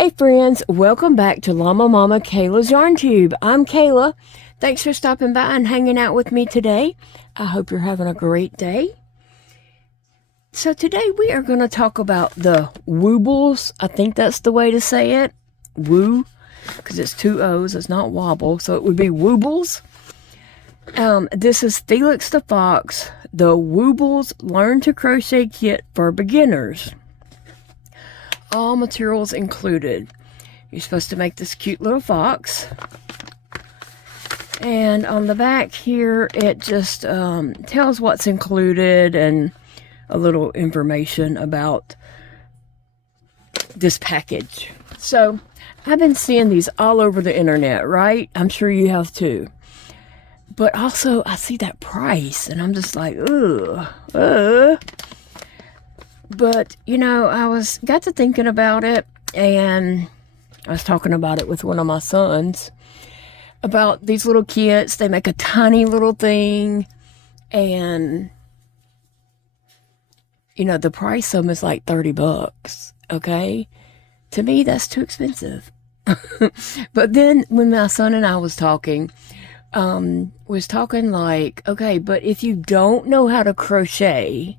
Hey friends, welcome back to Llama Mama Kayla's Yarn Tube. I'm Kayla. Thanks for stopping by and hanging out with me today. I hope you're having a great day. So today we are going to talk about the Woobles. I think that's the way to say it. Woo, because it's two O's. It's not wobble, so it would be Woobles. This is Felix the Fox, the Woobles Learn to Crochet Kit for Beginners. All materials included. You're supposed to make this cute little fox. And on the back here, it just tells what's included and a little information about this package. So, I've been seeing these all over the internet, right? I'm sure you have too. But also, I see that price, and I'm just like, ugh. But, you know, I got to thinking about it, and I was talking about it with one of my sons, about these little kits. They make a tiny little thing, and, you know, the price of them is like $30, okay? To me, that's too expensive. But then, when my son and I was talking like, okay, but if you don't know how to crochet,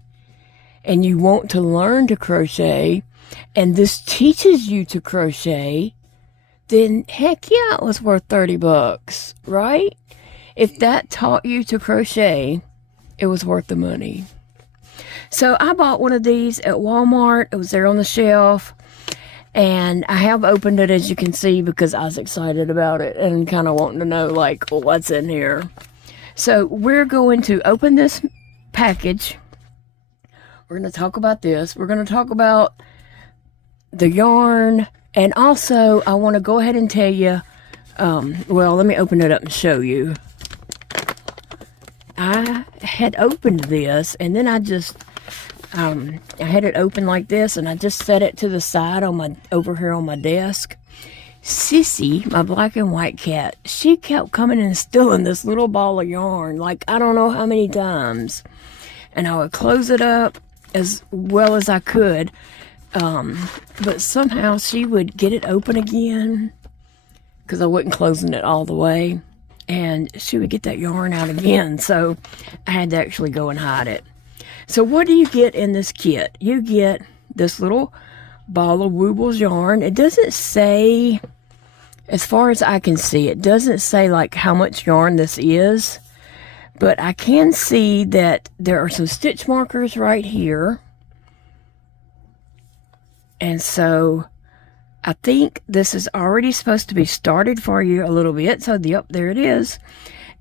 and you want to learn to crochet, and this teaches you to crochet, then heck yeah, it was worth $30, right? If that taught you to crochet, it was worth the money. So I bought one of these at Walmart. It was there on the shelf, and I have opened it, as you can see, because I was excited about it and kind of wanting to know, like, well, what's in here. So we're going to open this package. We're going to talk about this. We're going to talk about the yarn. And also, I want to go ahead and tell you, well, let me open it up and show you. I had opened this, and then I just, I had it open like this, and I just set it to the side on over here on my desk. Sissy, my black and white cat, she kept coming and stealing this little ball of yarn, like I don't know how many times. And I would close it up as well as I could, but somehow she would get it open again, because I wasn't closing it all the way, and she would get that yarn out again, so I had to actually go and hide it. So what do you get in this kit? You get this little ball of Woobles yarn. It doesn't say, as far as I can see, it doesn't say like how much yarn this is. But I can see that there are some stitch markers right here. And so I think this is already supposed to be started for you a little bit. So, yep, there it is.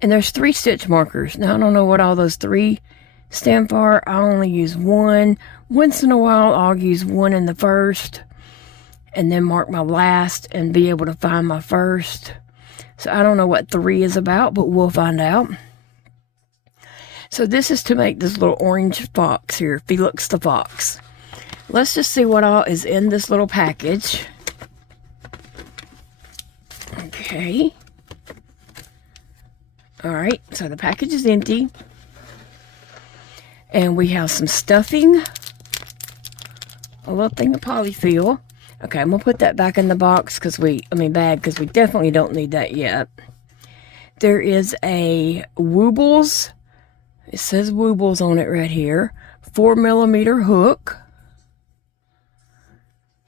And there's 3 stitch markers. Now, I don't know what all those 3 stand for. I only use one. Once in a while, I'll use one in the first and then mark my last and be able to find my first. So, I don't know what 3 is about, but we'll find out. So this is to make this little orange fox here, Felix the Fox. Let's just see what all is in this little package. Okay. Alright, so the package is empty. And we have some stuffing. A little thing of polyfill. Okay, I'm going to put that back in the box, bag, because we definitely don't need that yet. There is a Woobles. It says Woobles on it right here. 4mm hook.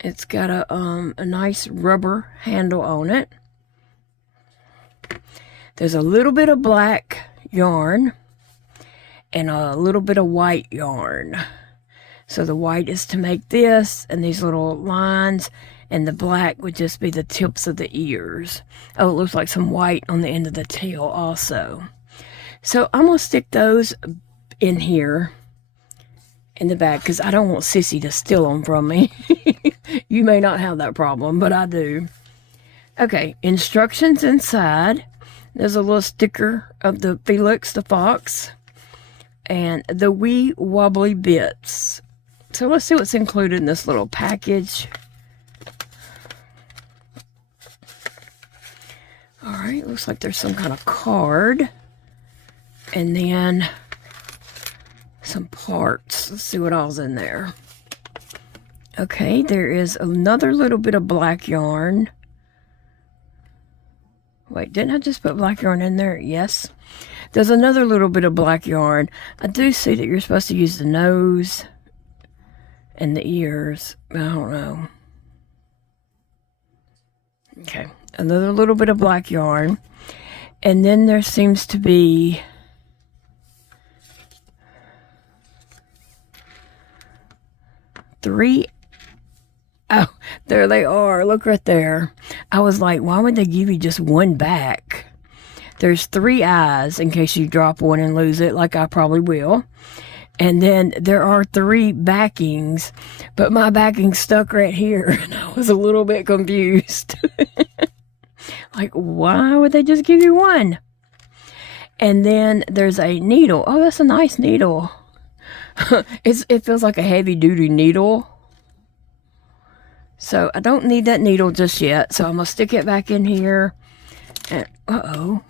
It's got a nice rubber handle on it. There's a little bit of black yarn and a little bit of white yarn. So the white is to make this and these little lines, and the black would just be the tips of the ears. Oh, it looks like some white on the end of the tail also. So I'm going to stick those in here in the bag, because I don't want Sissy to steal them from me. You may not have that problem, but I do. Okay, instructions inside. There's a little sticker of the Felix the Fox and the wee wobbly bits. So let's see what's included in this little package. Alright, looks like there's some kind of card. And then some parts. Let's see what all's in there. Okay, there is another little bit of black yarn. Wait, didn't I just put black yarn in there? Yes. There's another little bit of black yarn. I do see that you're supposed to use the nose and the ears. I don't know. Okay, another little bit of black yarn. And then there seems to be three. Oh, there they are. Look right there. I was like, why would they give you just one back? There's 3 eyes in case you drop one and lose it, like I probably will. And then there are 3 backings, but my backing stuck right here, and I was a little bit confused. Like, why would they just give you one? And then there's a needle. Oh, that's a nice needle. It feels like a heavy-duty needle. So I don't need that needle just yet, so I'm going to stick it back in here. And, uh-oh.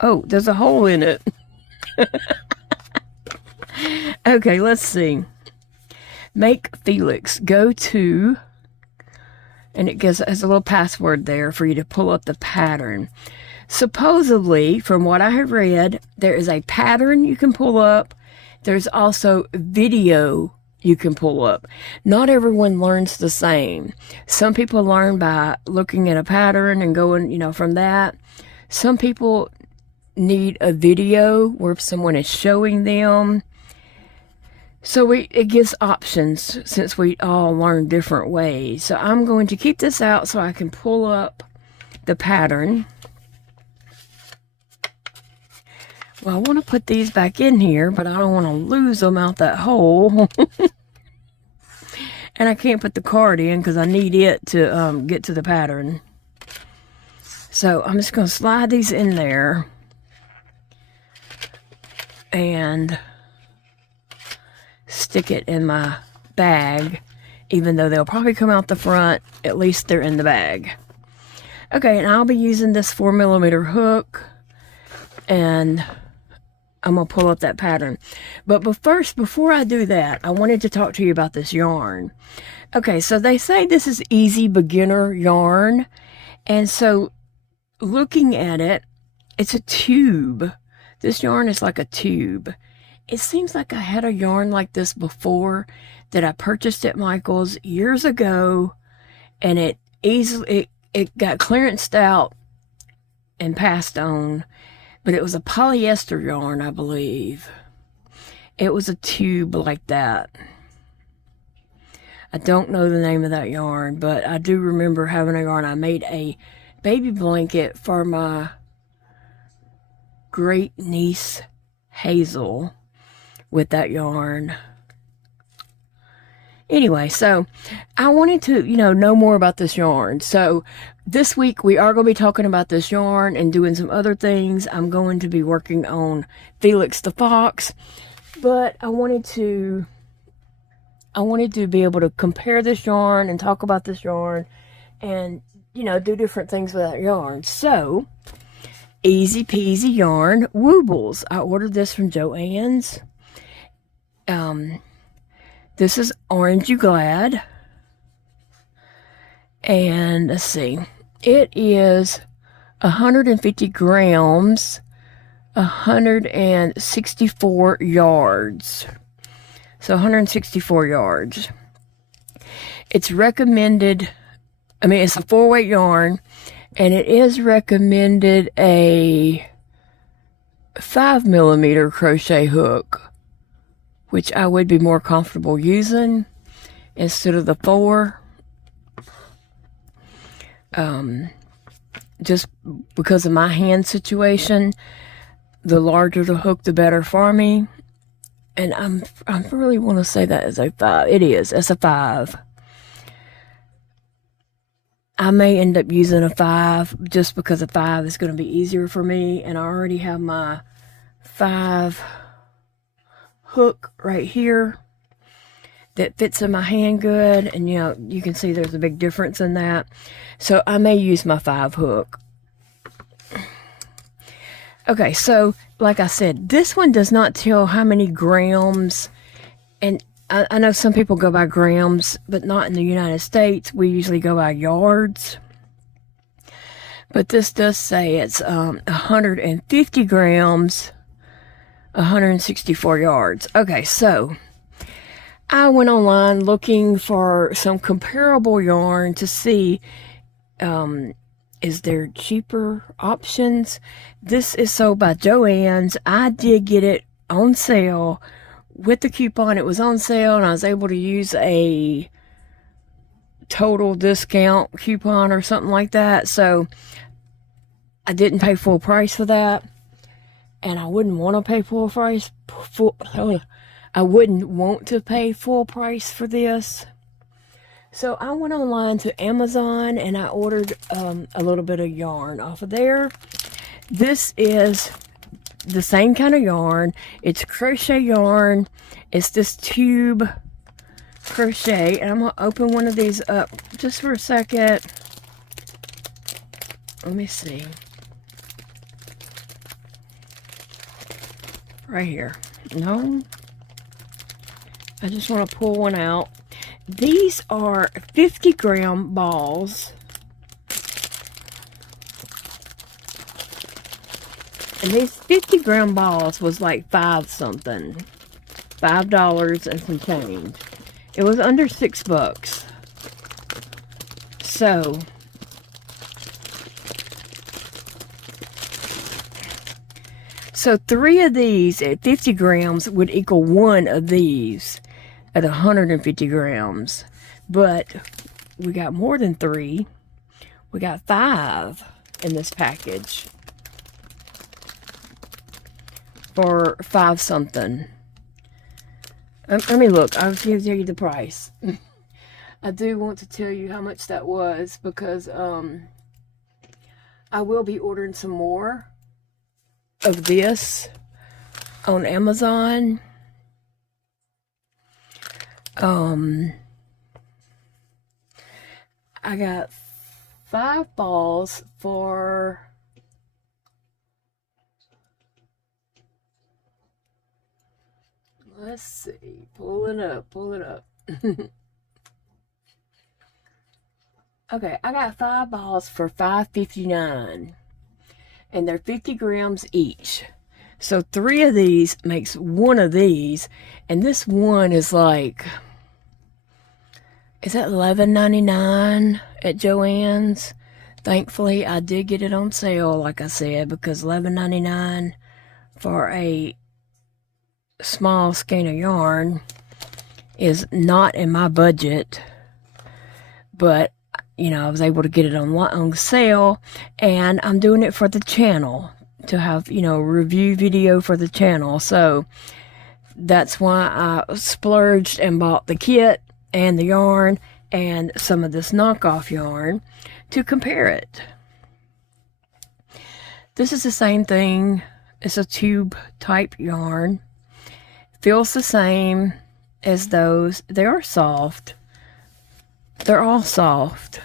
Oh, there's a hole in it. Okay, let's see. Make Felix. Go to, and it has a little password there for you to pull up the pattern. Supposedly, from what I have read, there is a pattern you can pull up. There's also video you can pull up. Not everyone learns the same. Some people learn by looking at a pattern and going, from that. Some people need a video where someone is showing them. So it gives options since we all learn different ways. So I'm going to keep this out so I can pull up the pattern. Well, I want to put these back in here, but I don't want to lose them out that hole. And I can't put the card in because I need it to get to the pattern. So I'm just going to slide these in there. And stick it in my bag. Even though they'll probably come out the front, at least they're in the bag. Okay, and I'll be using this 4mm hook. And I'm going to pull up that pattern. But first, before I do that, I wanted to talk to you about this yarn. Okay, so they say this is easy beginner yarn. And so, looking at it, it's a tube. This yarn is like a tube. It seems like I had a yarn like this before that I purchased at Michael's years ago. And it got clearanced out and passed on. But it was a polyester yarn, I believe. It was a tube like that. I don't know the name of that yarn, but I do remember having a yarn. I made a baby blanket for my great niece, Hazel, with that yarn. Anyway, so I wanted to, know more about this yarn. So this week we are going to be talking about this yarn and doing some other things. I'm going to be working on Felix the Fox, but I wanted to be able to compare this yarn and talk about this yarn and, do different things with that yarn. So, easy peasy yarn, Woobles. I ordered this from Joann's. This is Orange You Glad. And let's see. It is 150 grams, 164 yards. So 164 yards. It's recommended, it's a 4-weight yarn, and it is recommended a 5mm crochet hook, which I would be more comfortable using instead of the 4. Just because of my hand situation, the larger the hook, the better for me. And I really want to say that as a 5. It is. It's a 5. I may end up using a 5 just because a 5 is going to be easier for me. And I already have my 5 hook right here that fits in my hand good. And, you can see there's a big difference in that. So I may use my 5 hook. Okay, so like I said, this one does not tell how many grams, and I know some people go by grams, but not in the United States. We usually go by yards. But this does say it's 150 grams, 164 yards. Okay, so I went online looking for some comparable yarn to see is there cheaper options. This is sold by Joann's. I did get it on sale with the coupon. It was on sale and I was able to use a total discount coupon or something like that. So I didn't pay full price for that. And I wouldn't want to pay full price. I wouldn't want to pay full price for this. So I went online to Amazon and I ordered a little bit of yarn off of there. This is the same kind of yarn. It's crochet yarn. It's this tube crochet. And I'm going to open one of these up just for a second. Let me see. Right here. No. I just want to pull one out. These are 50-gram balls. And these 50-gram balls was like $5 and some change. It was under $6. So 3 of these at 50 grams would equal 1 of these at 150 grams. But we got more than 3. We got 5 in this package for $5 something. Let me look. I'll tell you the price. I do want to tell you how much that was because I will be ordering some more of this on Amazon. I got 5 balls for let's see, pull it up. Okay, I got 5 balls for $5.59 and they're 50 grams each. So 3 of these makes 1 of these, and this one is like, is that $11.99 at Joann's? Thankfully, I did get it on sale, like I said, because $11.99 for a small skein of yarn is not in my budget. But, you know, I was able to get it on sale, and I'm doing it for the channel to have, you know, a review video for the channel. So that's why I splurged and bought the kit and the yarn and some of this knockoff yarn to compare it. This is the same thing. It's a tube type yarn. Feels the same as those. They are soft. They're all soft.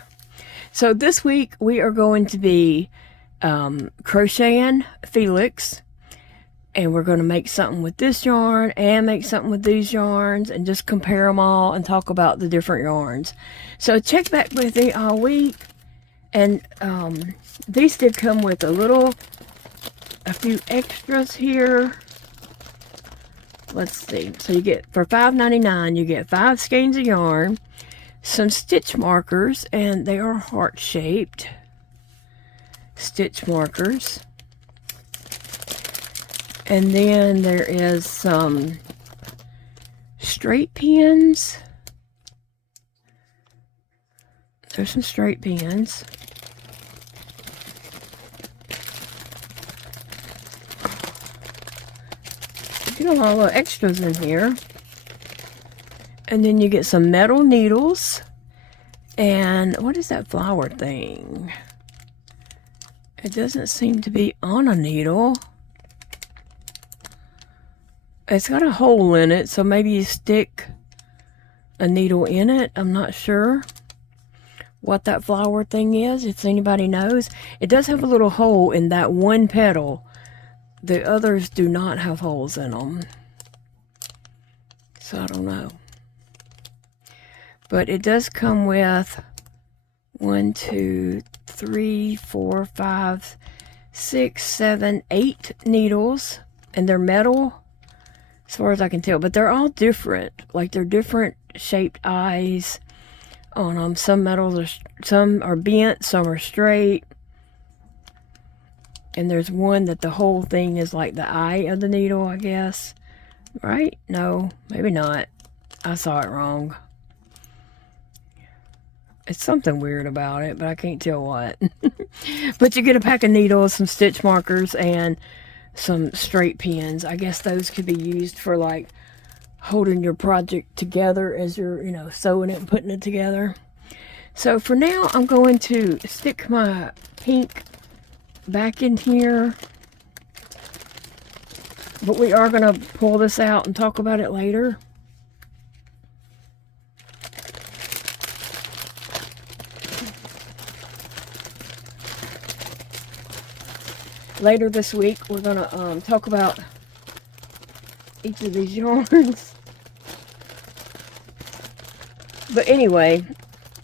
So this week we are going to be crocheting Felix, and we're going to make something with this yarn and make something with these yarns and just compare them all and talk about the different yarns. So check back with me all week. And these did come with a few extras here. Let's see. So you get, for $5.99, you get 5 skeins of yarn, some stitch markers, and they are heart-shaped stitch markers. And then there is some straight pins. There's some straight pins. You get a lot of extras in here. And then you get some metal needles. And what is that flower thing? It doesn't seem to be on a needle. It's got a hole in it, so maybe you stick a needle in it. I'm not sure what that flower thing is, if anybody knows. It does have a little hole in that one petal. The others do not have holes in them. So I don't know. But it does come with 1, 2, 3, 4, 5, 6, 7, 8 needles, and they're metal as far as I can tell, but they're all different. Like, they're different shaped eyes on them. Some some are bent, some are straight, and there's one that the whole thing is like the eye of the needle, I guess. Right? No, maybe not. I saw it wrong. It's something weird about it, but I can't tell what. But you get a pack of needles, some stitch markers, and some straight pins. I guess those could be used for like holding your project together as you're, you know, sewing it and putting it together. So for now, I'm going to stick my pink back in here. But we are going to pull this out and talk about it later. Later this week, we're going to talk about each of these yarns. But anyway,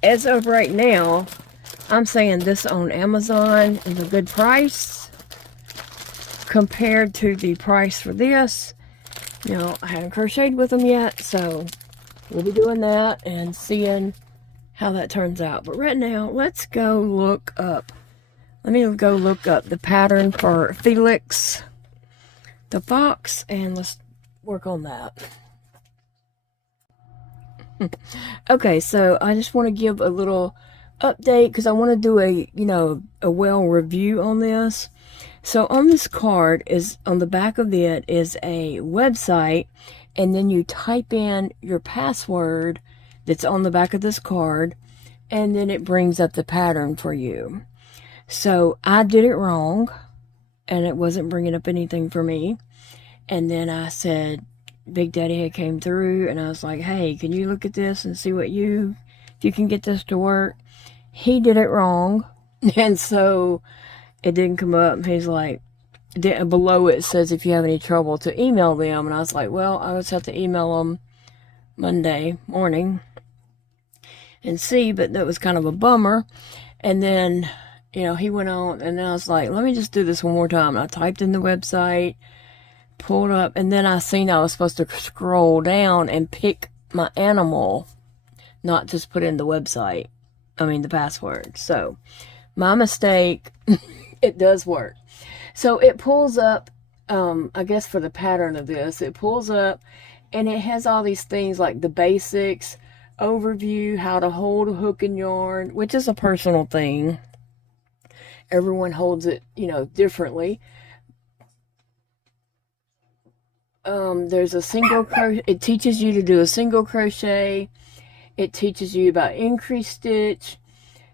as of right now, I'm saying this on Amazon is a good price compared to the price for this. You know, I haven't crocheted with them yet, so we'll be doing that and seeing how that turns out. But right now, let's go look up. Let me go look up the pattern for Felix the Fox, and let's work on that. Okay, so I just want to give a little update because I want to do a, you know, a well review on this. So on this card is, on the back of it is a website, and then you type in your password that's on the back of this card, and then it brings up the pattern for you. So I did it wrong, and it wasn't bringing up anything for me. And then I said, Big Daddy had came through, and I was like, hey, can you look at this and see what if you can get this to work? He did it wrong, and so it didn't come up. He's like, below it says if you have any trouble to email them, and I was like, well, I just have to email them Monday morning and see, but that was kind of a bummer. And then, you know, he went on, and then I was like, let me just do this one more time. I typed in the website, pulled up, and then I seen I was supposed to scroll down and pick my animal, not just put in the website. I mean, the password. So, my mistake. It does work. So, it pulls up, I guess for the pattern of this, it pulls up, and it has all these things like the basics, overview, how to hold a hook and yarn, which is a personal thing. Everyone holds it, you know, differently. There's a single crochet. It teaches you to do a single crochet. It teaches you about increased stitch,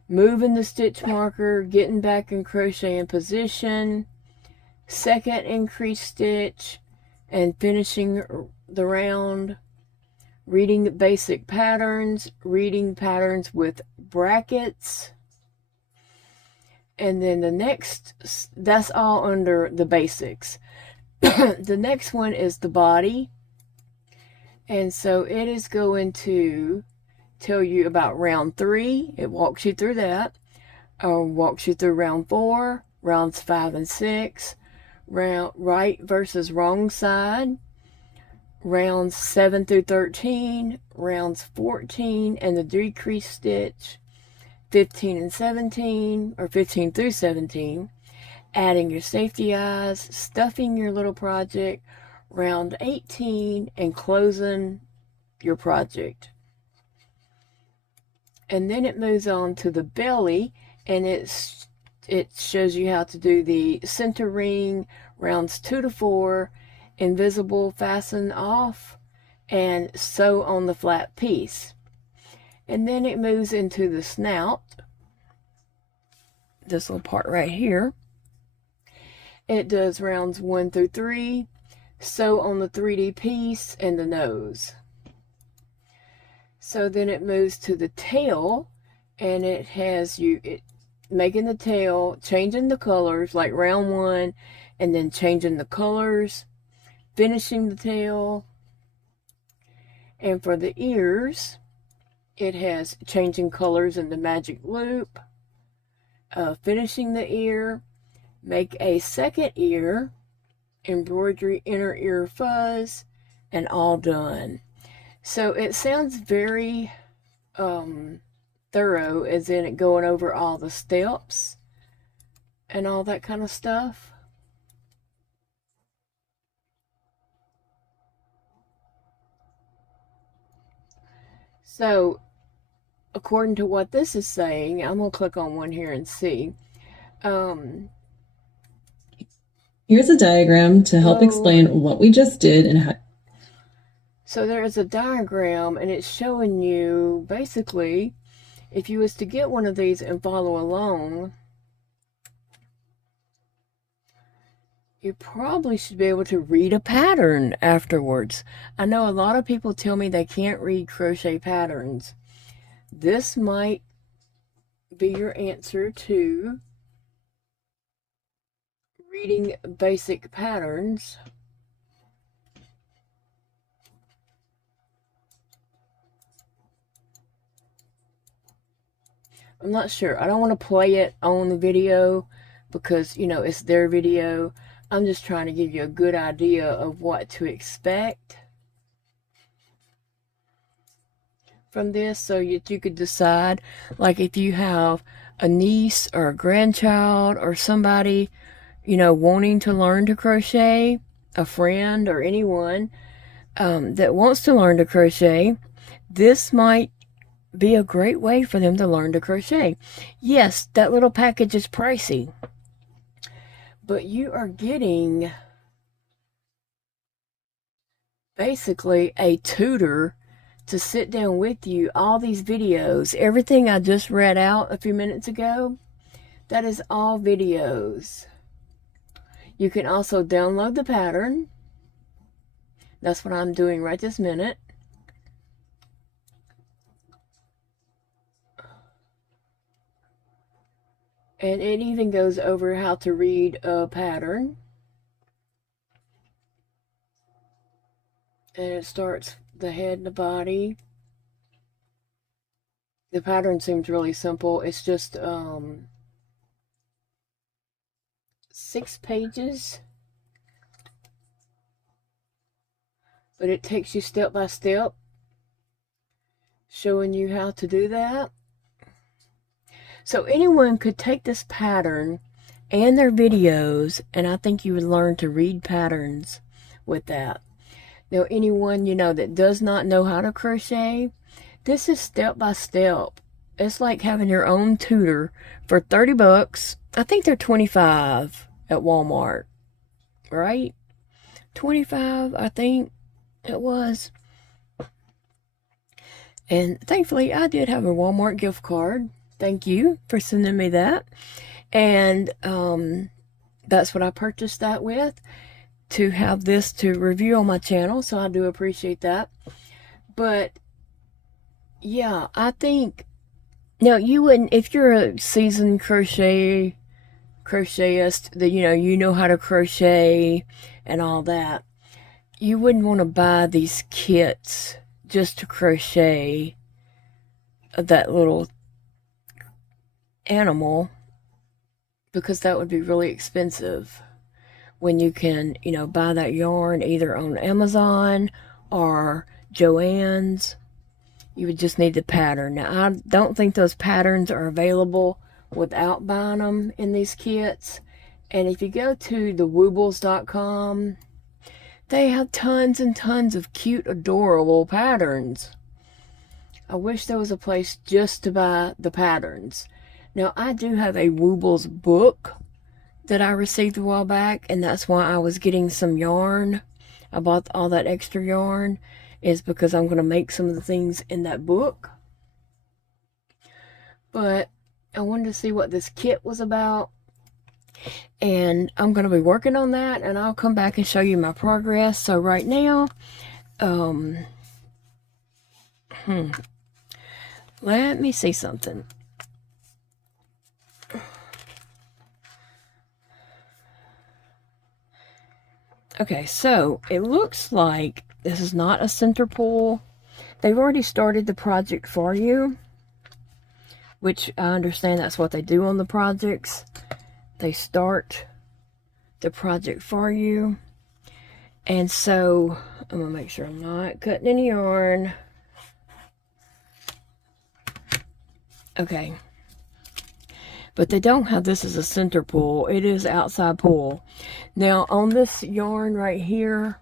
moving the stitch marker, getting back in crochet in position, second increased stitch, and finishing the round, reading the basic patterns, reading patterns with brackets. And then the next, that's all under the basics. The next one is the body. And so it is going to tell you about round 3. It walks you through that. Walks you through round 4, rounds 5 and 6, round right versus wrong side, rounds 7 through 13, rounds 14 and the decreased stitch, 15 and 17, or 15 through 17, adding your safety eyes, stuffing your little project, round 18, and closing your project. And then it moves on to the belly, and it shows you how to do the center ring, rounds 2 to 4, invisible, fasten off, and sew on the flat piece. And then it moves into the snout, this little part right here. It does rounds 1 through 3, sew on the 3D piece and the nose. So then it moves to the tail, and it has you making the tail, changing the colors, like round 1, and then changing the colors, finishing the tail. And for the ears, It has changing colors in the magic loop, finishing the ear, make a second ear, embroidery inner ear fuzz, and all done. So it sounds very thorough, as in it going over all the steps and all that kind of stuff. So according to what this is saying, I'm going to click on one here and see. Here's a diagram to help explain what we just did and how. So there is a diagram, and it's showing you basically, if you was to get one of these and follow along, you probably should be able to read a pattern afterwards. I know a lot of people tell me they can't read crochet patterns. This might be your answer to reading basic patterns. I'm not sure. I don't want to play it on the video because, you know, it's their video. I'm just trying to give you a good idea of what to expect from this, so that you could decide, like if you have a niece or a grandchild or somebody, you know, wanting to learn to crochet, a friend or anyone that wants to learn to crochet, this might be a great way for them to learn to crochet. Yes, that little package is pricey, but you are getting basically a tutor to sit down with you. All these videos, everything I just read out a few minutes ago, that is all videos. You can also download the pattern. That's what I'm doing right this minute. And it even goes over how to read a pattern. And it starts the head and the body. The pattern seems really simple. It's just 6 pages. But it takes you step by step, showing you how to do that. So anyone could take this pattern and their videos, and I think you would learn to read patterns with that. Now, anyone, you know, that does not know how to crochet, this is step by step. It's like having your own tutor for 30 bucks. I think they're 25 at Walmart, right? 25, I think it was. And thankfully, I did have a Walmart gift card. Thank you for sending me that. And that's what I purchased that with, to have this to review on my channel. So I do appreciate that. But yeah, I think, now you wouldn't, if you're a seasoned crochetist that, you know how to crochet and all that, you wouldn't want to buy these kits just to crochet that little animal, because that would be really expensive, when you can, buy that yarn either on Amazon or Joann's. You would just need the pattern. Now, I don't think those patterns are available without buying them in these kits. And if you go to the Woobles.com, they have tons and tons of cute, adorable patterns. I wish there was a place just to buy the patterns. Now, I do have a Woobles book that I received a while back, and that's why I was getting some yarn. I bought all that extra yarn, is because I'm going to make some of the things in that book. But I wanted to see what this kit was about, and I'm going to be working on that, and I'll come back and show you my progress. So right now, let me see something. Okay, so it looks like this is not a center pull. they've already started the project for you, which I understand that's what they do on the projects. They start the project for you. And so I'm going to make sure I'm not cutting any yarn. Okay. But they don't have this as a center pull. It is outside pull. Now on this yarn right here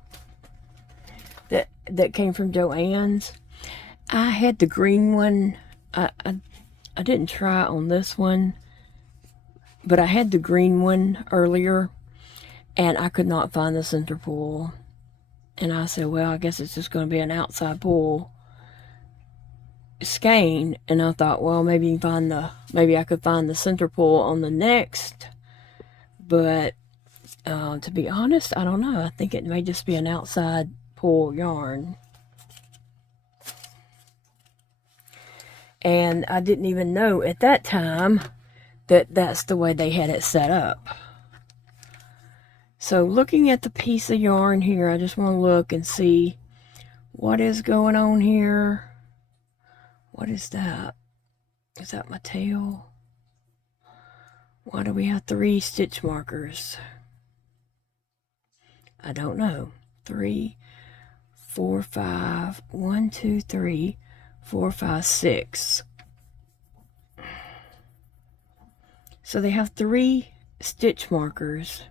that came from Joann's, I had the green one. I didn't try on this one, but I had the green one earlier and I could not find the center pull. And I said, well, I guess it's just going to be an outside pull skein. And I thought, well, maybe I could find the center pull on the next. But to be honest, I don't know. I think it may just be an outside pull yarn. And I didn't even know at that time that that's the way they had it set up. So looking at the piece of yarn here, I just want to look and see what is going on here. What is that? Is that my tail? Why do we have 3 stitch markers? I don't know. 3, 4, 5, 1, 2, 3, 4, 5, 6. So they have 3 stitch markers.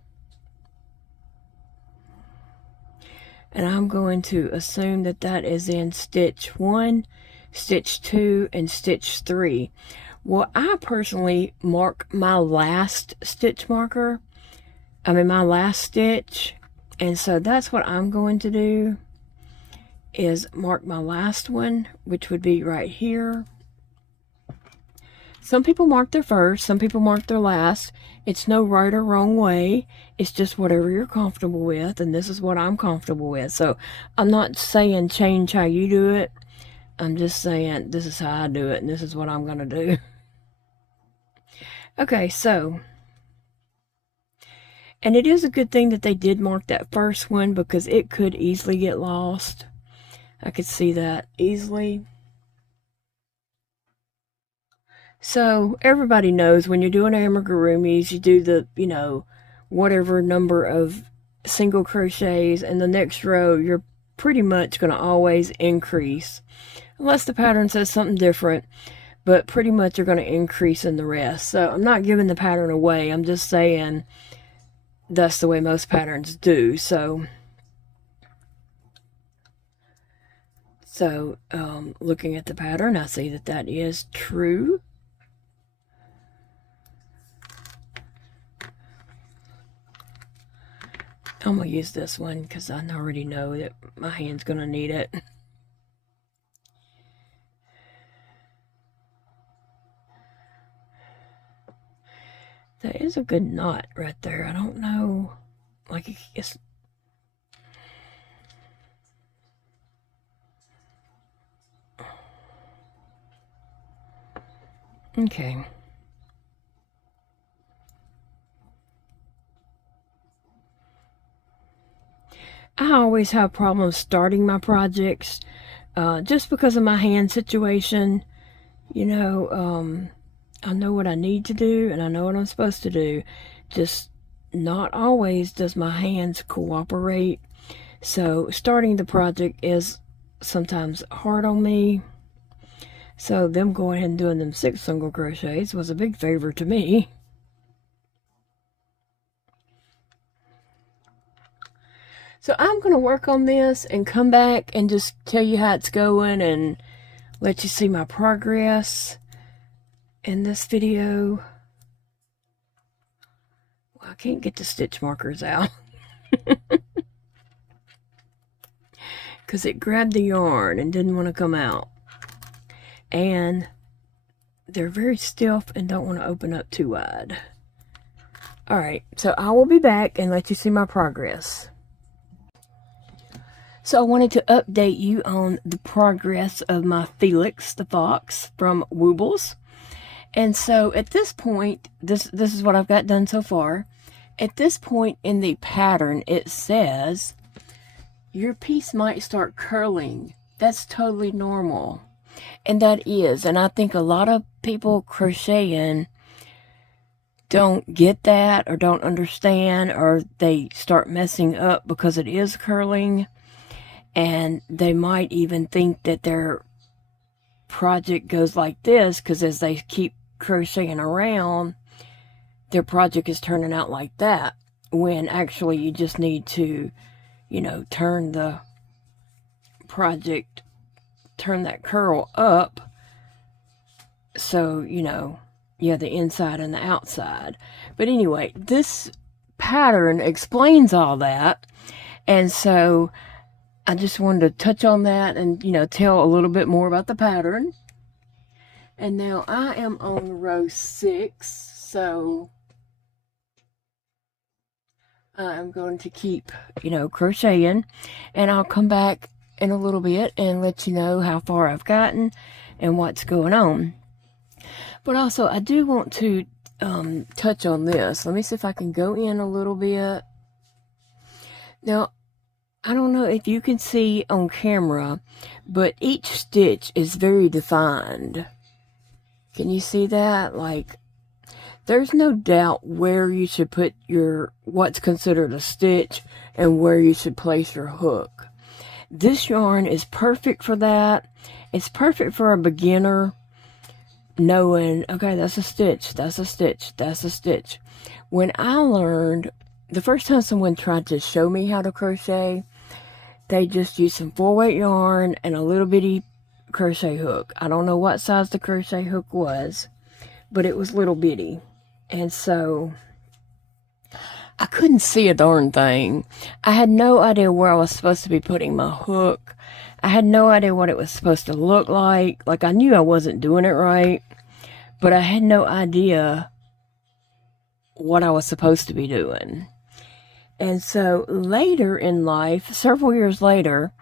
And I'm going to assume that that is in stitch 1, stitch 2, and stitch 3. Well, I personally mark my last stitch marker. My last stitch. And so that's what I'm going to do, is mark my last one, which would be right here. Some people mark their first, some people mark their last. It's no right or wrong way. It's just whatever you're comfortable with, and this is what I'm comfortable with. So I'm not saying change how you do it. I'm just saying this is how I do it, and this is what I'm going to do. Okay, so, and it is a good thing that they did mark that first one, because it could easily get lost. I could see that easily. So everybody knows when you're doing amigurumis, you do the, whatever number of single crochets, and the next row you're pretty much going to always increase, unless the pattern says something different, but pretty much you're going to increase in the rest. So I'm not giving the pattern away, I'm just saying that's the way most patterns do. So looking at the pattern, I see that that is true. I'm going to use this one because I already know that my hand's going to need it. That is a good knot right there. I don't know. Like, it's... Okay. I always have problems starting my projects just because of my hand situation. I know what I need to do and I know what I'm supposed to do. Just not always does my hands cooperate. So starting the project is sometimes hard on me. So them going ahead and doing them 6 single crochets was a big favor to me. So I'm going to work on this and come back and just tell you how it's going and let you see my progress in this video. Well, I can't get the stitch markers out because it grabbed the yarn and didn't want to come out. And they're very stiff and don't want to open up too wide. Alright, so I will be back and let you see my progress. So I wanted to update you on the progress of my Felix the Fox from Woobles. And so at this point, this is what I've got done so far. At this point in the pattern, it says your piece might start curling That's totally normal. And that is. And I think a lot of people crocheting don't get that or don't understand, or they start messing up because it is curling. And they might even think that their project goes like this because as they keep crocheting around, their project is turning out like that, when actually you just need to, you know, turn the project, turn that curl up so, you know, you have the inside and the outside. But anyway, this pattern explains all that, and so I just wanted to touch on that and, you know, tell a little bit more about the pattern. And now I am on row 6, so I'm going to keep, you know, crocheting, and I'll come back in a little bit and let you know how far I've gotten and what's going on. But also, I do want to touch on this. Let me see if I can go in a little bit. Now, I don't know if you can see on camera, but each stitch is very defined. Can you see that? Like, there's no doubt where you should put your, what's considered a stitch, and where you should place your hook. This yarn is perfect for that. It's perfect for a beginner, knowing, okay, that's a stitch, that's a stitch, that's a stitch. When I learned, the first time someone tried to show me how to crochet, they just used some 4-weight yarn and a little bitty crochet hook. I don't know what size the crochet hook was, but it was little bitty. And so I couldn't see a darn thing. I had no idea where I was supposed to be putting my hook. I had no idea what it was supposed to look like. Like, I knew I wasn't doing it right, but I had no idea what I was supposed to be doing. And so later in life, several years later,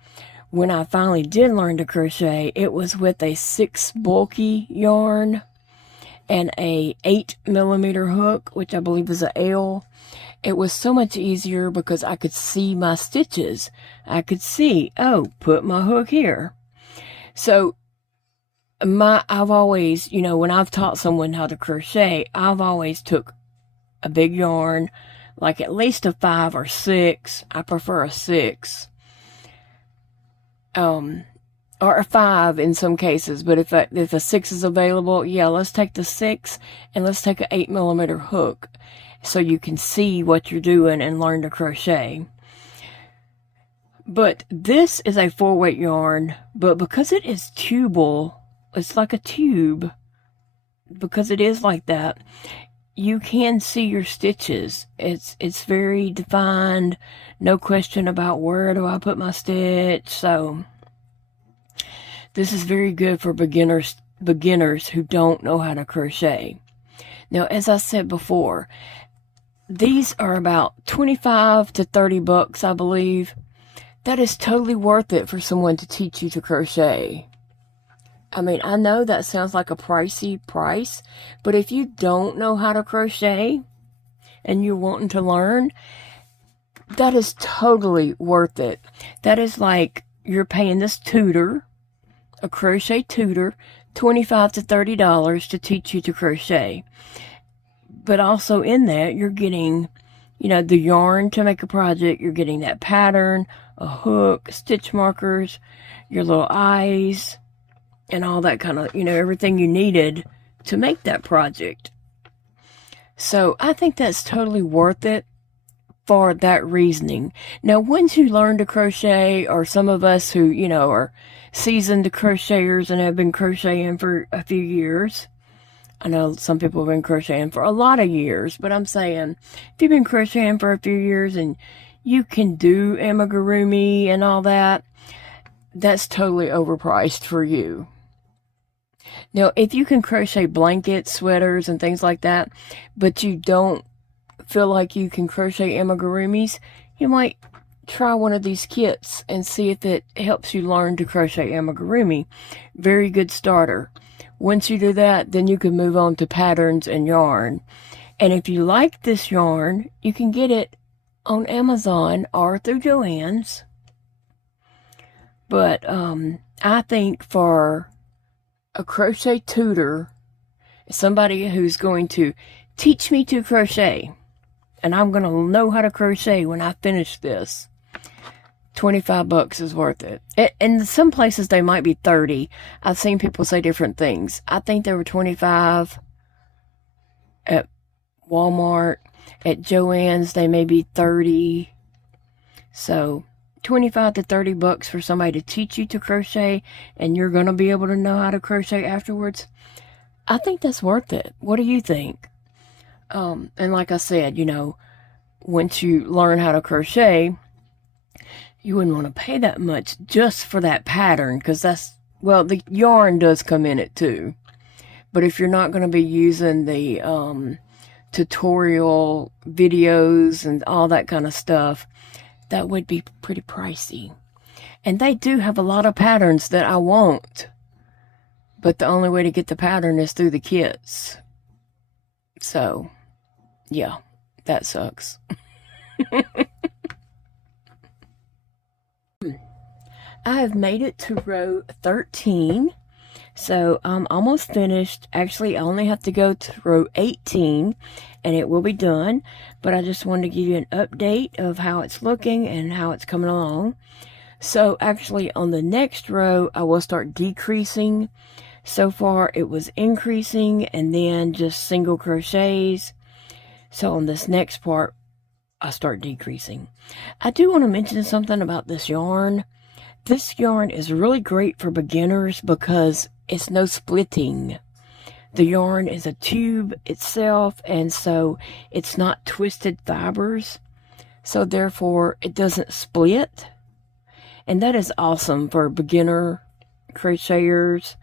when I finally did learn to crochet, it was with a 6 bulky yarn and a 8mm hook, which I believe is a L. It was so much easier because I could see my stitches. I could see, oh, put my hook here. So I've always, you know, when I've taught someone how to crochet, I've always took a big yarn, like at least a 5 or 6. I prefer a 6. Or a 5 in some cases, but if a 6 is available, yeah, let's take the 6 and let's take an 8mm hook so you can see what you're doing and learn to crochet. But this is a 4-weight yarn, but because it is tubal, it's like a tube, because it is like that, you can see your stitches. It's very defined, no question about where do I put my stitch. So this is very good for beginners who don't know how to crochet. Now, as I said before, these are about 25 to 30 bucks, I believe. That is totally worth it for someone to teach you to crochet. I mean, I know that sounds like a pricey price, but if you don't know how to crochet and you're wanting to learn, that is totally worth it. That is like you're paying this tutor, a crochet tutor, $25 to $30 to teach you to crochet. But also in that, you're getting, you know, the yarn to make a project. You're getting that pattern, a hook, stitch markers, your little eyes, and all that kind of, you know, everything you needed to make that project. So I think that's totally worth it for that reasoning. Now, once you learn to crochet, or some of us who, you know, are seasoned crocheters and have been crocheting for a few years, I know some people have been crocheting for a lot of years, but I'm saying if you've been crocheting for a few years and you can do amigurumi and all that, that's totally overpriced for you. Now, if you can crochet blankets, sweaters, and things like that, but you don't feel like you can crochet amigurumis, you might try one of these kits and see if it helps you learn to crochet amigurumi. Very good starter. Once you do that, then you can move on to patterns and yarn. And if you like this yarn, you can get it on Amazon or through Joann's. But I think for a crochet tutor, somebody who's going to teach me to crochet, and I'm going to know how to crochet when I finish this, $25 is worth it. In some places they might be 30. I've seen people say different things. I think they were 25 at Walmart. At Joann's they may be 30. So 25 to $30 for somebody to teach you to crochet, and you're going to be able to know how to crochet afterwards. I think that's worth it. What do you think? And like I said, you know, once you learn how to crochet, you wouldn't want to pay that much just for that pattern, because that's, well, the yarn does come in it too. But if you're not going to be using the tutorial videos and all that kind of stuff, that would be pretty pricey. And they do have a lot of patterns that I want, but the only way to get the pattern is through the kits. So, yeah, that sucks. I have made it to row 13. So I'm almost finished. Actually, I only have to go to row 18 and it will be done. But I just wanted to give you an update of how it's looking and how it's coming along. So actually on the next row, I will start decreasing. So far it was increasing and then just single crochets. So on this next part, I start decreasing. I do want to mention something about this yarn. This yarn is really great for beginners because it's no splitting. The yarn is a tube itself, and so it's not twisted fibers. So therefore, it doesn't split. And that is awesome for beginner crocheters.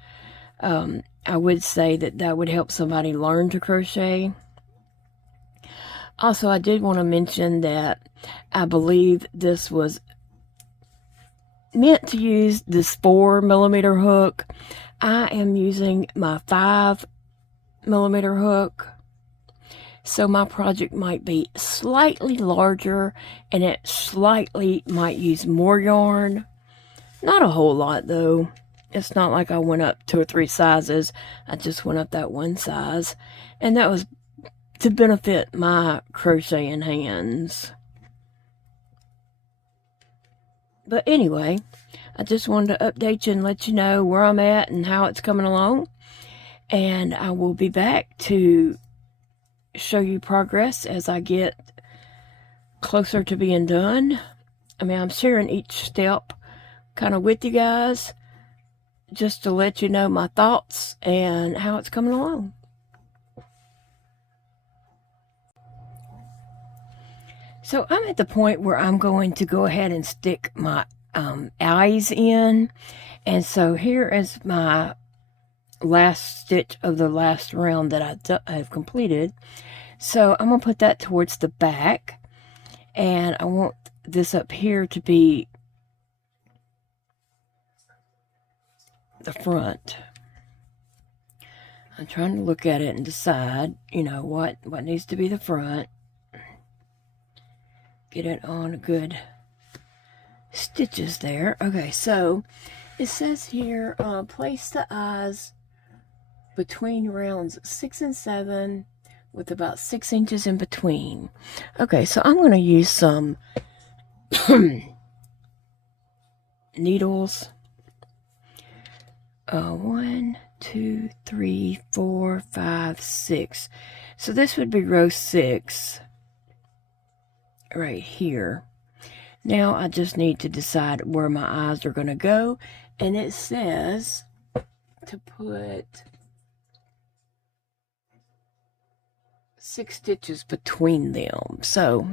I would say that that would help somebody learn to crochet. Also, I did want to mention that I believe this was meant to use this 4mm hook. I am using my 5mm hook, so my project might be slightly larger and it slightly might use more yarn. Not a whole lot though. It's not like I went up 2 or 3 sizes. I just went up that one size, and that was to benefit my crocheting hands. But anyway, I just wanted to update you and let you know where I'm at and how it's coming along. And I will be back to show you progress as I get closer to being done. I mean, I'm sharing each step kind of with you guys just to let you know my thoughts and how it's coming along. So I'm at the point where I'm going to go ahead and stick my eyes in. And so here is my last stitch of the last round that I've completed. So I'm going to put that towards the back. And I want this up here to be the front. I'm trying to look at it and decide, you know, what needs to be the front. Get it on good stitches there. Okay, so it says here, place the eyes between rounds 6 and 7 with about 6 inches in between. Okay, so I'm going to use some needles. 1, 2, 3, 4, 5, 6. So this would be row 6. Right here. Now I just need to decide where my eyes are going to go, and it says to put 6 stitches between them. So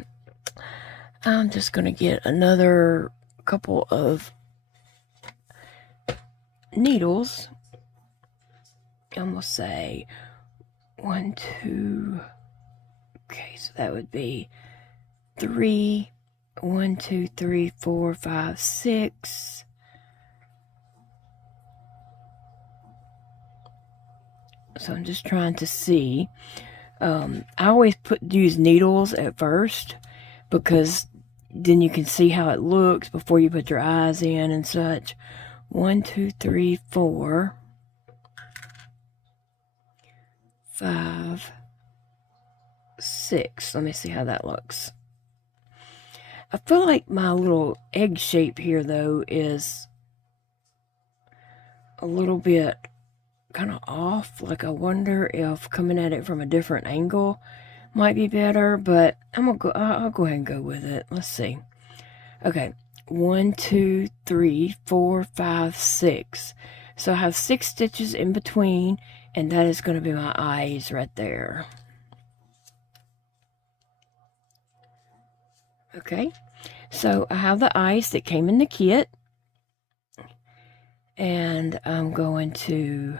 I'm just going to get another couple of needles. I'm going to say 1, 2. Okay, so that would be 3, 1, 2, 3, 4, 5, 6. So I'm just trying to see. I always use needles at first because then you can see how it looks before you put your eyes in and such. 1, 2, 3, 4, 5, 6. Let me see how that looks. I feel like my little egg shape here, though, is a little bit kind of off. Like, I wonder if coming at it from a different angle might be better, but I'll go ahead and go with it. Let's see. Okay, 1, 2, 3, 4, 5, 6. So I have 6 stitches in between, and that is going to be my eyes right there. Okay, so I have the eyes that came in the kit, and I'm going to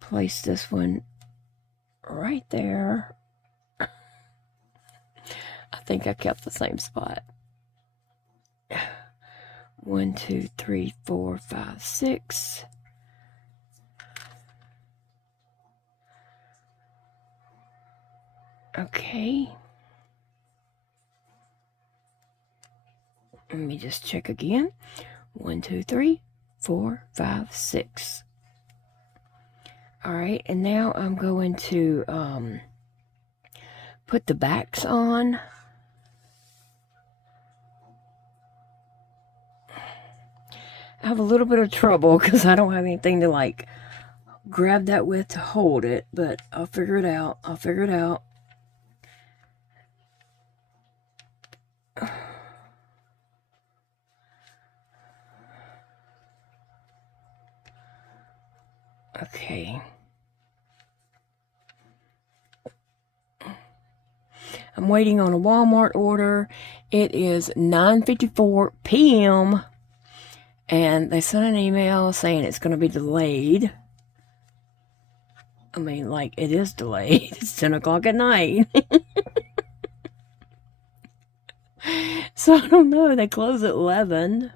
place this one right there. I think I kept the same spot. 1, 2, 3, 4, 5, 6. Okay. Let me just check again. 1, 2, 3, 4, 5, 6. Alright, and now I'm going to put the backs on. I have a little bit of trouble because I don't have anything to like grab that with to hold it, but I'll figure it out. I'll figure it out. Okay. I'm waiting on a Walmart order. It is 9:54 p.m. and they sent an email saying it's going to be delayed. I mean, like, it is delayed. It's 10 o'clock at night. So I don't know. They close at 11.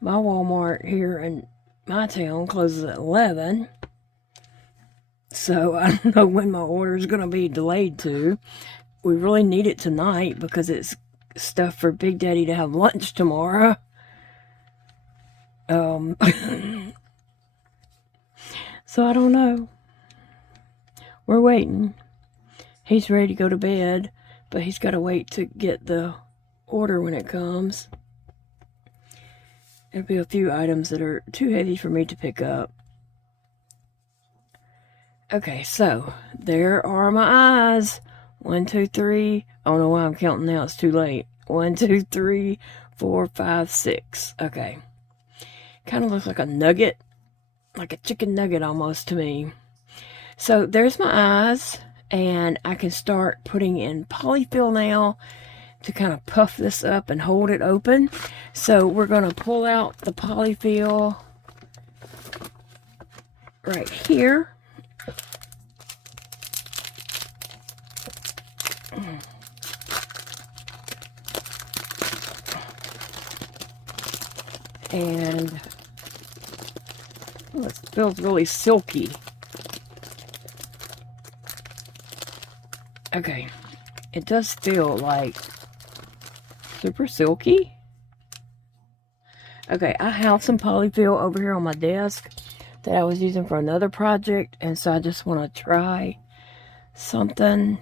My Walmart here in my town closes at 11. So I don't know when my order is going to be delayed to. We really need it tonight because it's stuff for Big Daddy to have lunch tomorrow. So I don't know. We're waiting. He's ready to go to bed, but he's got to wait to get the order when it comes. There'll be a few items that are too heavy for me to pick up. Okay, so there are my eyes. 1, 2, 3. I don't know why I'm counting now. It's too late. 1, 2, 3, 4, 5, 6. Okay. Kind of looks like a nugget. Like a chicken nugget almost to me. So there's my eyes. And I can start putting in polyfill now to kind of puff this up and hold it open. So we're going to pull out the polyfill right here. And it feels really silky. Okay, it does feel like super silky. Okay, I have some polyfill over here on my desk that I was using for another project, and so I just want to try something.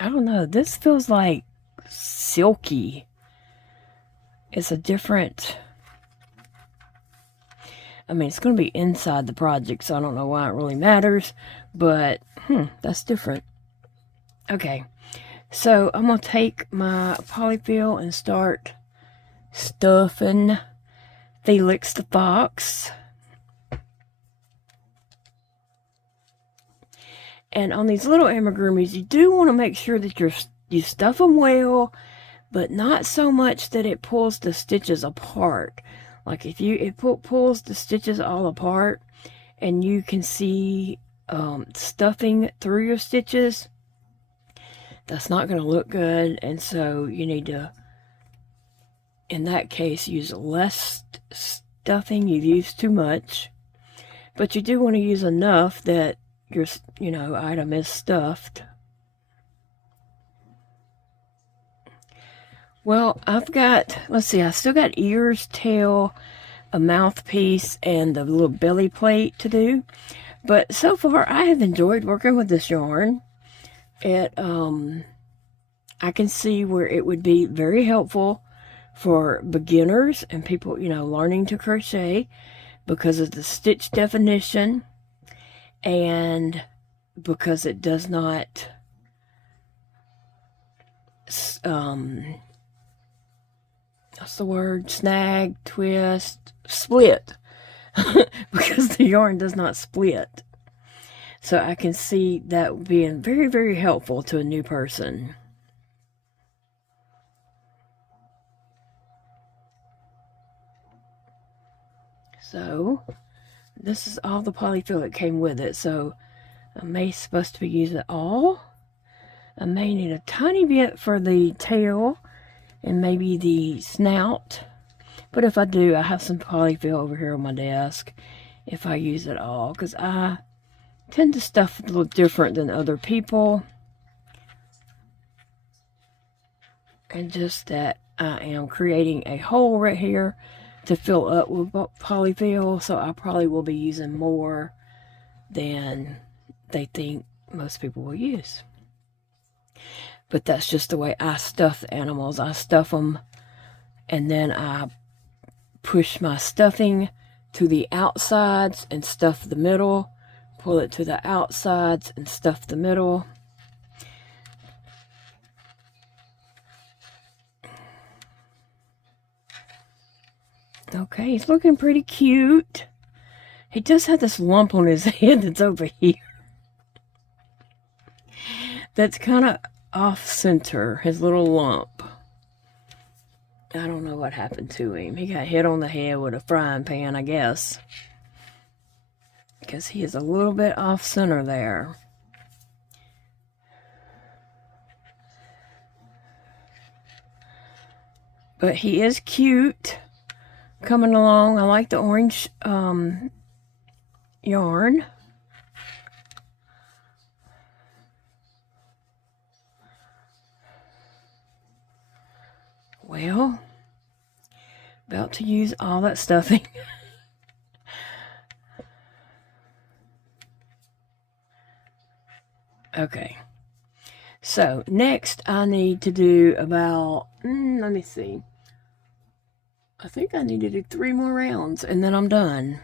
I don't know, this feels like silky. It's a different, I mean, it's going to be inside the project, so I don't know why it really matters, but, that's different. Okay, so I'm going to take my polyfill and start stuffing Felix the Fox. And on these little amigurumis, you do want to make sure that you stuff them well, but not so much that it pulls the stitches apart. Like if it pulls the stitches all apart and you can see stuffing through your stitches, that's not going to look good. And so you need to, in that case, use less stuffing. You've used too much, but you do want to use enough that your item is stuffed. Well, I've got, let's see, I still got ears, tail, a mouthpiece, and the little belly plate to do. But so far, I have enjoyed working with this yarn. I can see where it would be very helpful for beginners and people, you know, learning to crochet because of the stitch definition and because it does not what's the word? Snag, twist, split. Because the yarn does not split. So I can see that being very, very helpful to a new person. So this is all the polyfill that came with it. So I may supposed to be using it all. I may need a tiny bit for the tail and maybe the snout. But if I do, I have some polyfill over here on my desk if I use it all. Because I tend to stuff a little different than other people. And just that I am creating a hole right here to fill up with polyfill. So I probably will be using more than they think most people will use. But that's just the way I stuff the animals. I stuff them and then I push my stuffing to the outsides and stuff the middle. Pull it to the outsides and stuff the middle. Okay, he's looking pretty cute. He does have this lump on his head that's over here. That's kind of off center, his little lump. I don't know what happened to him. He got hit on the head with a frying pan, I guess. Because he is a little bit off center there. But he is cute. Coming along. I like the orange yarn. Well, about to use all that stuffing. Okay. So, next I need to do about, let me see. I think I need to do 3 more rounds and then I'm done.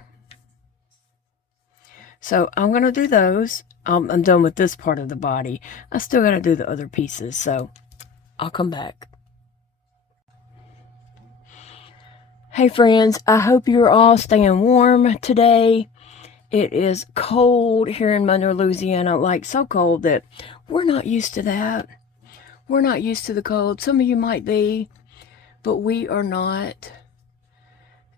So, I'm going to do those. I'm done with this part of the body. I still got to do the other pieces, so I'll come back. Hey friends, I hope you're all staying warm today. It is cold here in Monroe, Louisiana, like so cold that we're not used to that. We're not used to the cold. Some of you might be, but we are not.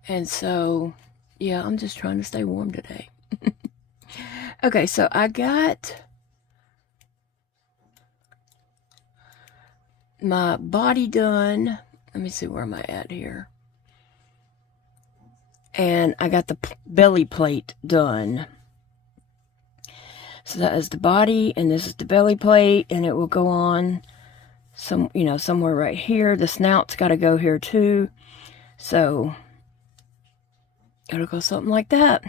And so, yeah, I'm just trying to stay warm today. Okay, so I got my body done. Let me see, where am I at here? And I got the belly plate done. So that is the body, and this is the belly plate, and it will go on somewhere right here. The snout's got to go here too. So it'll go something like that.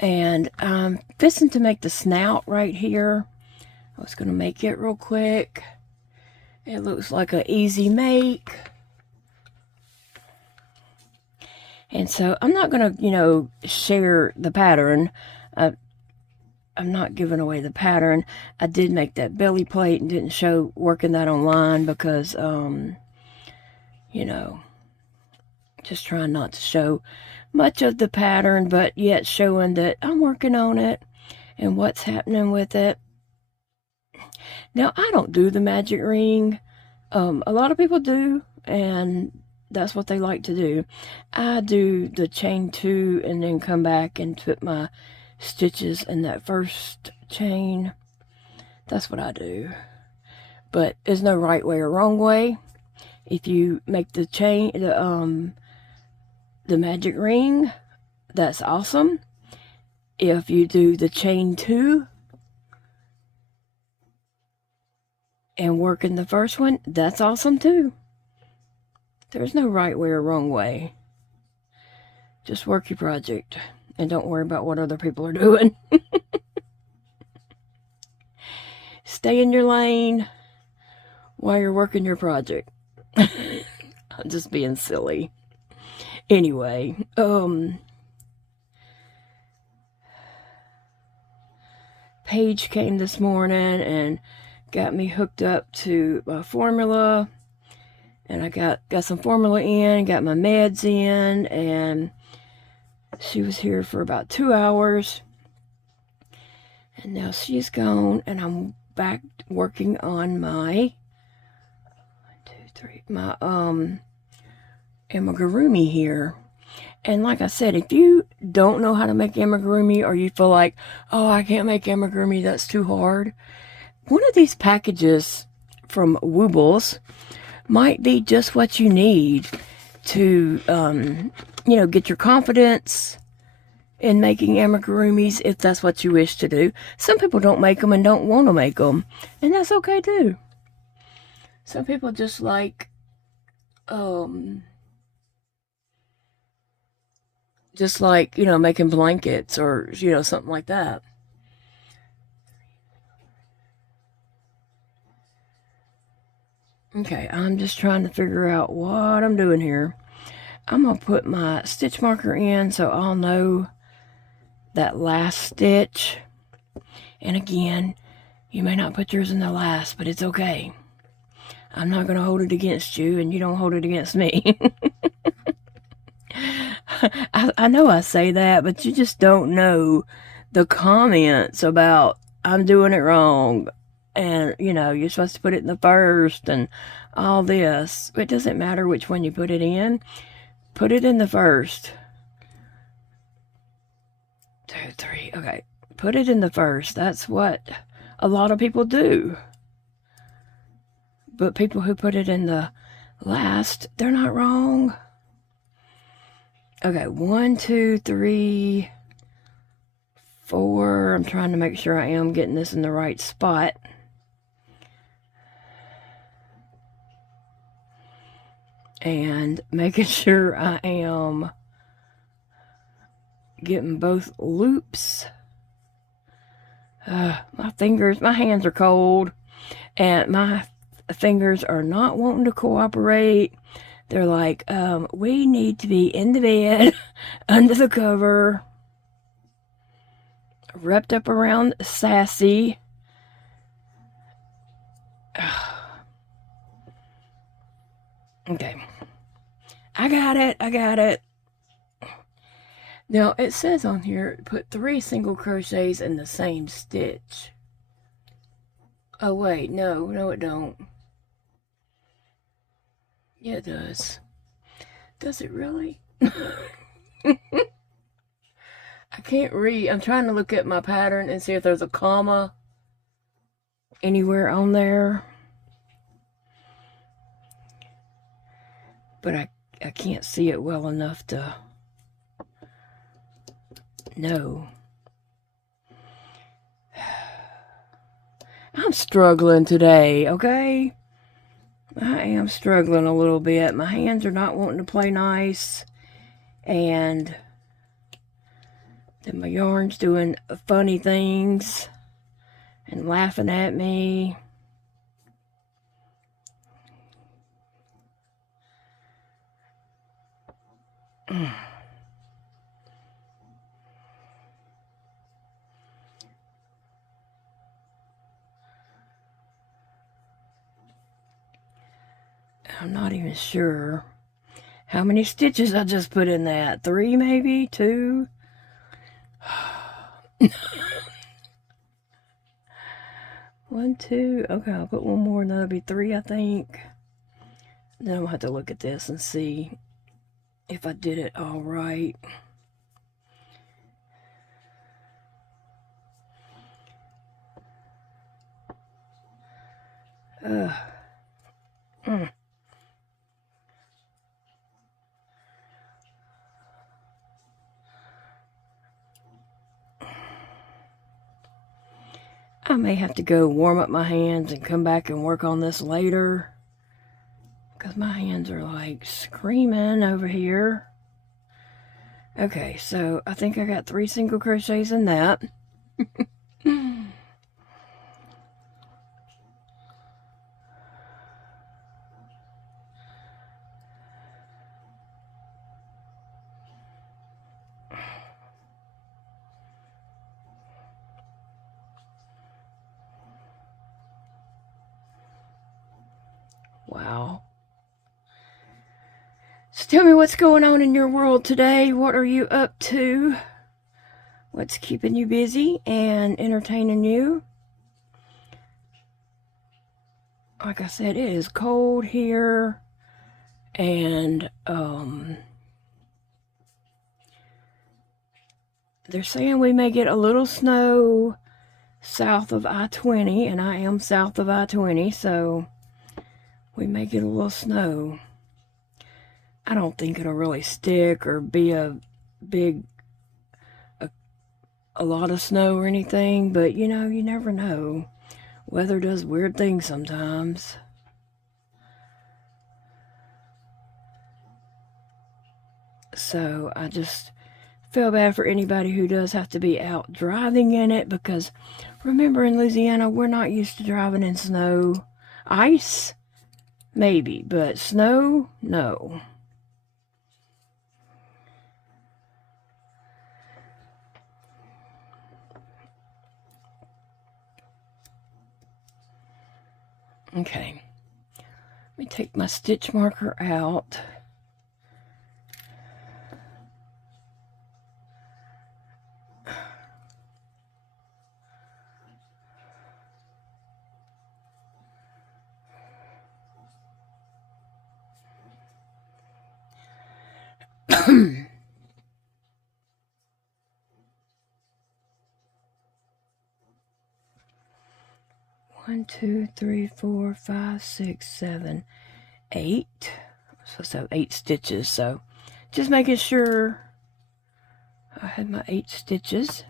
And I'm fixing to make the snout right here. I was going to make it real quick. It looks like an easy make. And so I'm not going to, share the pattern. I'm not giving away the pattern. I did make that belly plate and didn't show working that online because, just trying not to show much of the pattern, but yet showing that I'm working on it and what's happening with it. Now, I don't do the magic ring. A lot of people do, and that's what they like to do. I do the chain 2 and then come back and put my stitches in that first chain. That's what I do. But there's no right way or wrong way. If you make the chain, the magic ring, that's awesome. If you do the chain 2, and working the first one, that's awesome too. There's no right way or wrong way. Just work your project and don't worry about what other people are doing. Stay in your lane while you're working your project. I'm just being silly. Anyway, Paige came this morning and got me hooked up to my formula, and I got some formula in, got my meds in, and she was here for about 2 hours, and now she's gone, and I'm back working on my amigurumi here. And like I said, if you don't know how to make amigurumi, or you feel like, oh, I can't make amigurumi, that's too hard, one of these packages from Woobles might be just what you need to, get your confidence in making amigurumis, if that's what you wish to do. Some people don't make them and don't want to make them, and that's okay too. Some people just like, making blankets or, something like that. Okay, I'm just trying to figure out what I'm doing here. I'm going to put my stitch marker in so I'll know that last stitch. And again, you may not put yours in the last, but it's okay. I'm not going to hold it against you, and you don't hold it against me. I know I say that, but you just don't know the comments about I'm doing it wrong, and you're supposed to put it in the first and all this. It doesn't matter which one you put it in. Put it in the first. 2, 3. Okay, put it in the first. That's what a lot of people do. But people who put it in the last, they're not wrong. Okay, 1, 2, 3, 4. I'm trying to make sure I am getting this in the right spot. And making sure I am getting both loops. My hands are cold, and my fingers are not wanting to cooperate. They're like, we need to be in the bed, under the cover, wrapped up around Sassy. Okay. I got it. Now, it says on here, put 3 single crochets in the same stitch. Oh, wait, no, it don't. Yeah, it does. Does it really? I can't read. I'm trying to look at my pattern and see if there's a comma anywhere on there. But I can't see it well enough to know. I'm struggling today, okay? I am struggling a little bit. My hands are not wanting to play nice. And then my yarn's doing funny things and laughing at me. I'm not even sure how many stitches I just put in that. 3 maybe? 2? 1, 2. Okay, I'll put one more and that'll be 3, I think. Then I'm gonna have to look at this and see if I did it all right. I may have to go warm up my hands and come back and work on this later, because my hands are like screaming over here. Okay, so I think I got 3 single crochets in that. Wow. So tell me what's going on in your world today. What are you up to? What's keeping you busy and entertaining you? Like I said, it is cold here, and they're saying we may get a little snow south of I-20, and I am south of I-20, so we may get a little snow. I don't think it'll really stick or be a lot of snow or anything, but you know, you never know. Weather does weird things sometimes. So I just feel bad for anybody who does have to be out driving in it, because remember, in Louisiana, we're not used to driving in snow. Ice, maybe, but snow, no. Okay, let me take my stitch marker out. One, two, three, 4, 5, 6, 7, 8. I'm supposed to have 8 stitches, so just making sure I had my 8 stitches.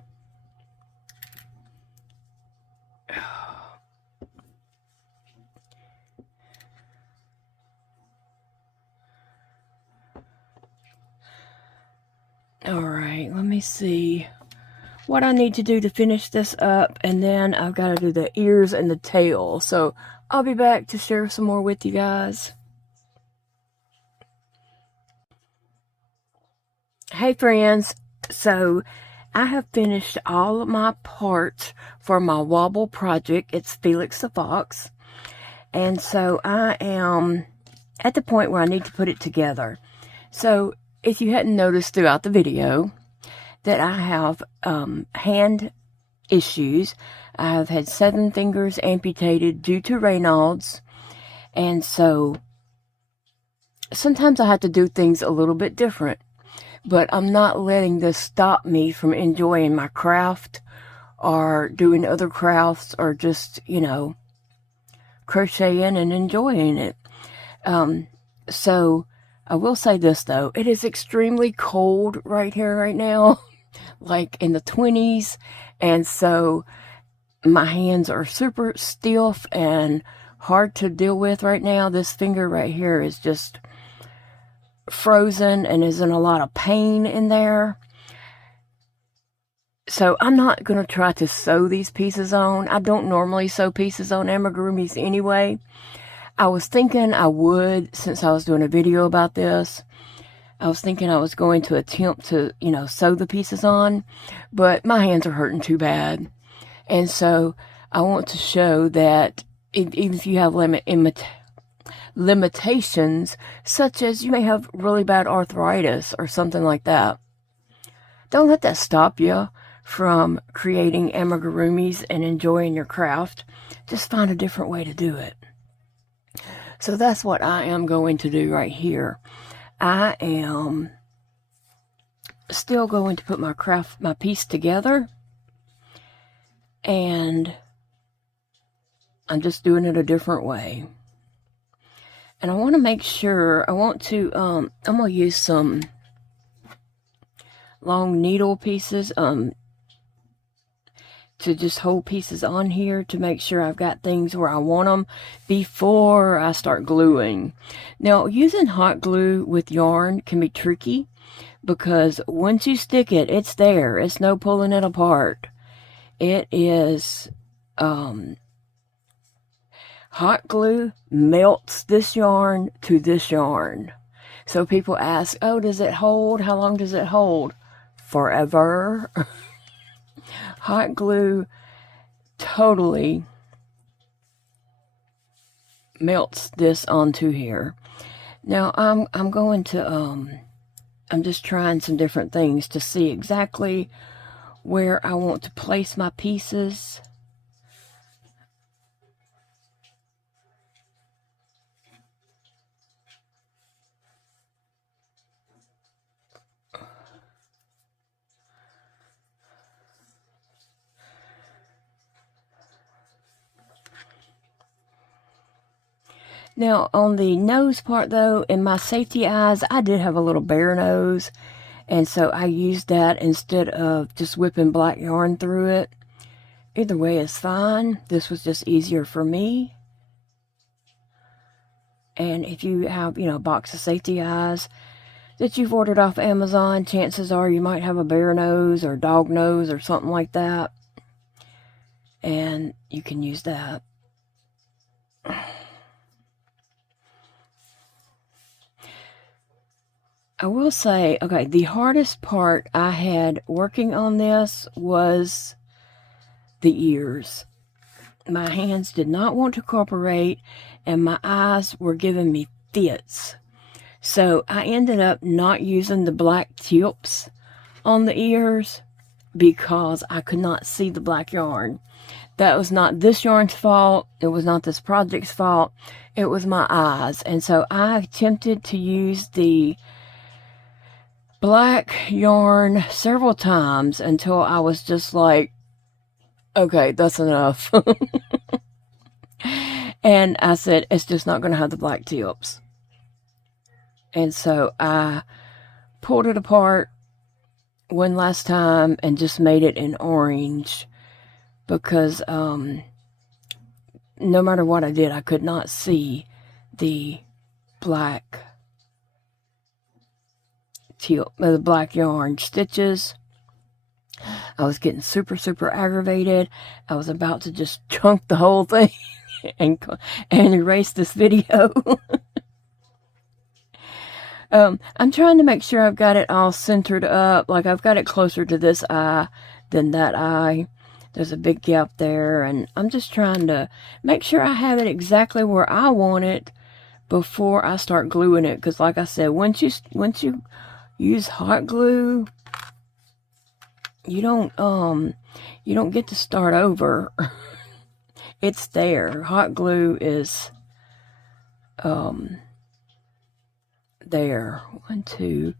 All right, let me see what I need to do to finish this up, and then I've got to do the ears and the tail. So I'll be back to share some more with you guys. Hey friends, so I have finished all of my parts for my Wobble project. It's Felix the Fox, and so I am at the point where I need to put it together. So if you hadn't noticed throughout the video that I have hand issues, I have had 7 fingers amputated due to Raynaud's, and so sometimes I have to do things a little bit different, but I'm not letting this stop me from enjoying my craft or doing other crafts or just, you know, crocheting and enjoying it. So I will say this though, it is extremely cold right here right now, like in the 20s, and so my hands are super stiff and hard to deal with right now. This finger right here is just frozen and is in a lot of pain in there. So I'm not going to try to sew these pieces on. I don't normally sew pieces on amigurumis anyway. I was thinking I would, since I was doing a video about this. I was thinking I was going to attempt to, you know, sew the pieces on, but my hands are hurting too bad. And so I want to show that even if you have limitations, such as you may have really bad arthritis or something like that, don't let that stop you from creating amigurumis and enjoying your craft. Just find a different way to do it. So that's what I am going to do right here. I am still going to put my piece together, and I'm just doing it a different way. And I want to make sure, I'm going to use some long needle pieces. to just hold pieces on here to make sure I've got things where I want them before I start gluing. Now, using hot glue with yarn can be tricky because once you stick it, it's there. It's no pulling it apart. It is, hot glue melts this yarn to this yarn. So people ask, oh, does it hold? How long does it hold? Forever. Hot glue totally melts this onto here. Now I'm going to I'm just trying some different things to see exactly where I want to place my pieces. Now, on the nose part, though, in my safety eyes, I did have a little bare nose, and so I used that instead of just whipping black yarn through it. Either way is fine. This was just easier for me. And if you have, a box of safety eyes that you've ordered off Amazon, chances are you might have a bear nose or dog nose or something like that. And you can use that. I will say, okay, the hardest part I had working on this was the ears. My hands did not want to cooperate, and my eyes were giving me fits. So I ended up not using the black tips on the ears because I could not see the black yarn. That was not this yarn's fault. It was not this project's fault. It was my eyes. And so I attempted to use the black yarn several times until I was just like, okay, that's enough. And I said, it's just not going to have the black tips. And so I pulled it apart one last time and just made it in orange because no matter what I did, I could not see the black the black yarn stitches. I was getting super aggravated. I was about to just chunk the whole thing and erase this video. I'm trying to make sure I've got it all centered up. Like I've got it closer to this eye than that eye. There's a big gap there, and I'm just trying to make sure I have it exactly where I want it before I start gluing it. Because like I said, once you use hot glue, you don't get to start over. It's there. Hot glue is there. 1, 2.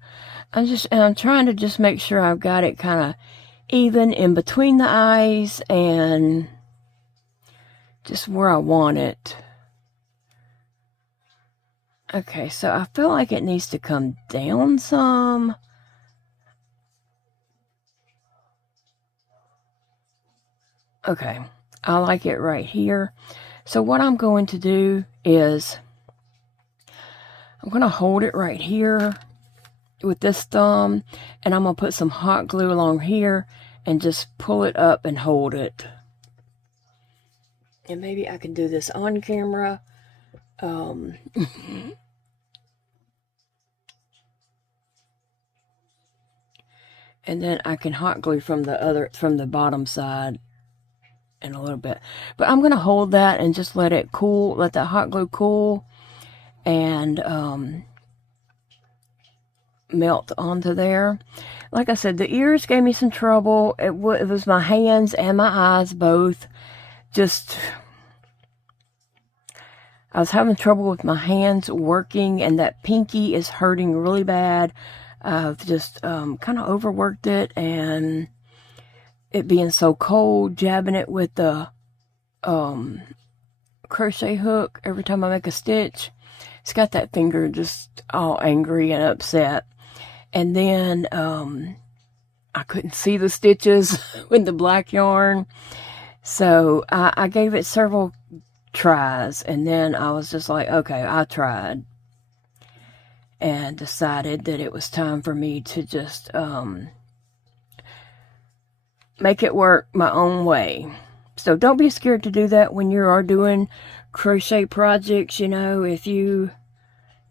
I'm trying to just make sure I've got it kind of even in between the eyes and just where I want it. Okay, so I feel like it needs to come down some. Okay, I like it right here. So what I'm going to do is I'm going to hold it right here with this thumb, and I'm going to put some hot glue along here and just pull it up and hold it. And maybe I can do this on camera. And then I can hot glue from the bottom side in a little bit. But I'm going to hold that and just let it cool, let that hot glue cool and melt onto there. Like I said, the ears gave me some trouble. It was my hands and my eyes both. Just, I was having trouble with my hands working, and that pinky is hurting really bad. I've just kind of overworked it, and it being so cold, jabbing it with the crochet hook every time I make a stitch, it's got that finger just all angry and upset. And then I couldn't see the stitches with the black yarn. So I gave it several tries, and then I was just like, okay, I tried, and decided that it was time for me to just make it work my own way. So don't be scared to do that when you are doing crochet projects. You know, if you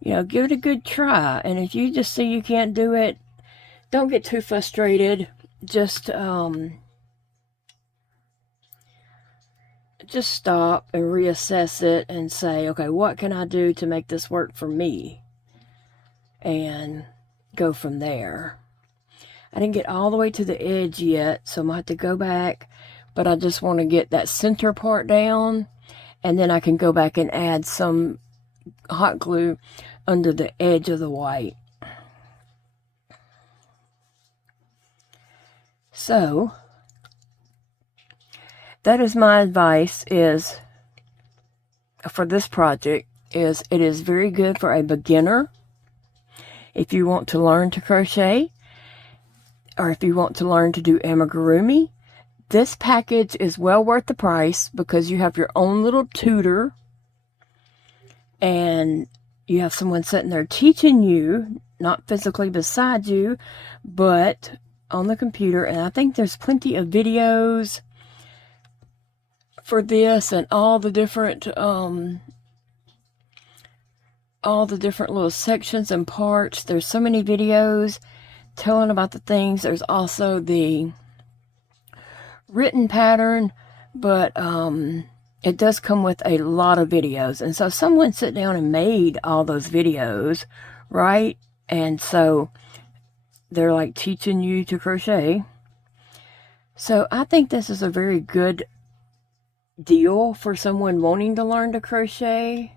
give it a good try, and if you just see you can't do it, don't get too frustrated. Just stop and reassess it and say, okay, what can I do to make this work for me? And go from there. I didn't get all the way to the edge yet, so I'm going to have to go back, but I just want to get that center part down, and then I can go back and add some hot glue under the edge of the white. So that is my advice is for this project, is it is very good for a beginner if you want to learn to crochet, or if you want to learn to do amigurumi. This package is well worth the price because you have your own little tutor, and you have someone sitting there teaching you, not physically beside you, but on the computer. And I think there's plenty of videos for this, and all the different little sections and parts. There's so many videos telling about the things. There's also the written pattern, but it does come with a lot of videos. And so someone sat down and made all those videos, right? And so they're like teaching you to crochet. So I think this is a very good deal for someone wanting to learn to crochet.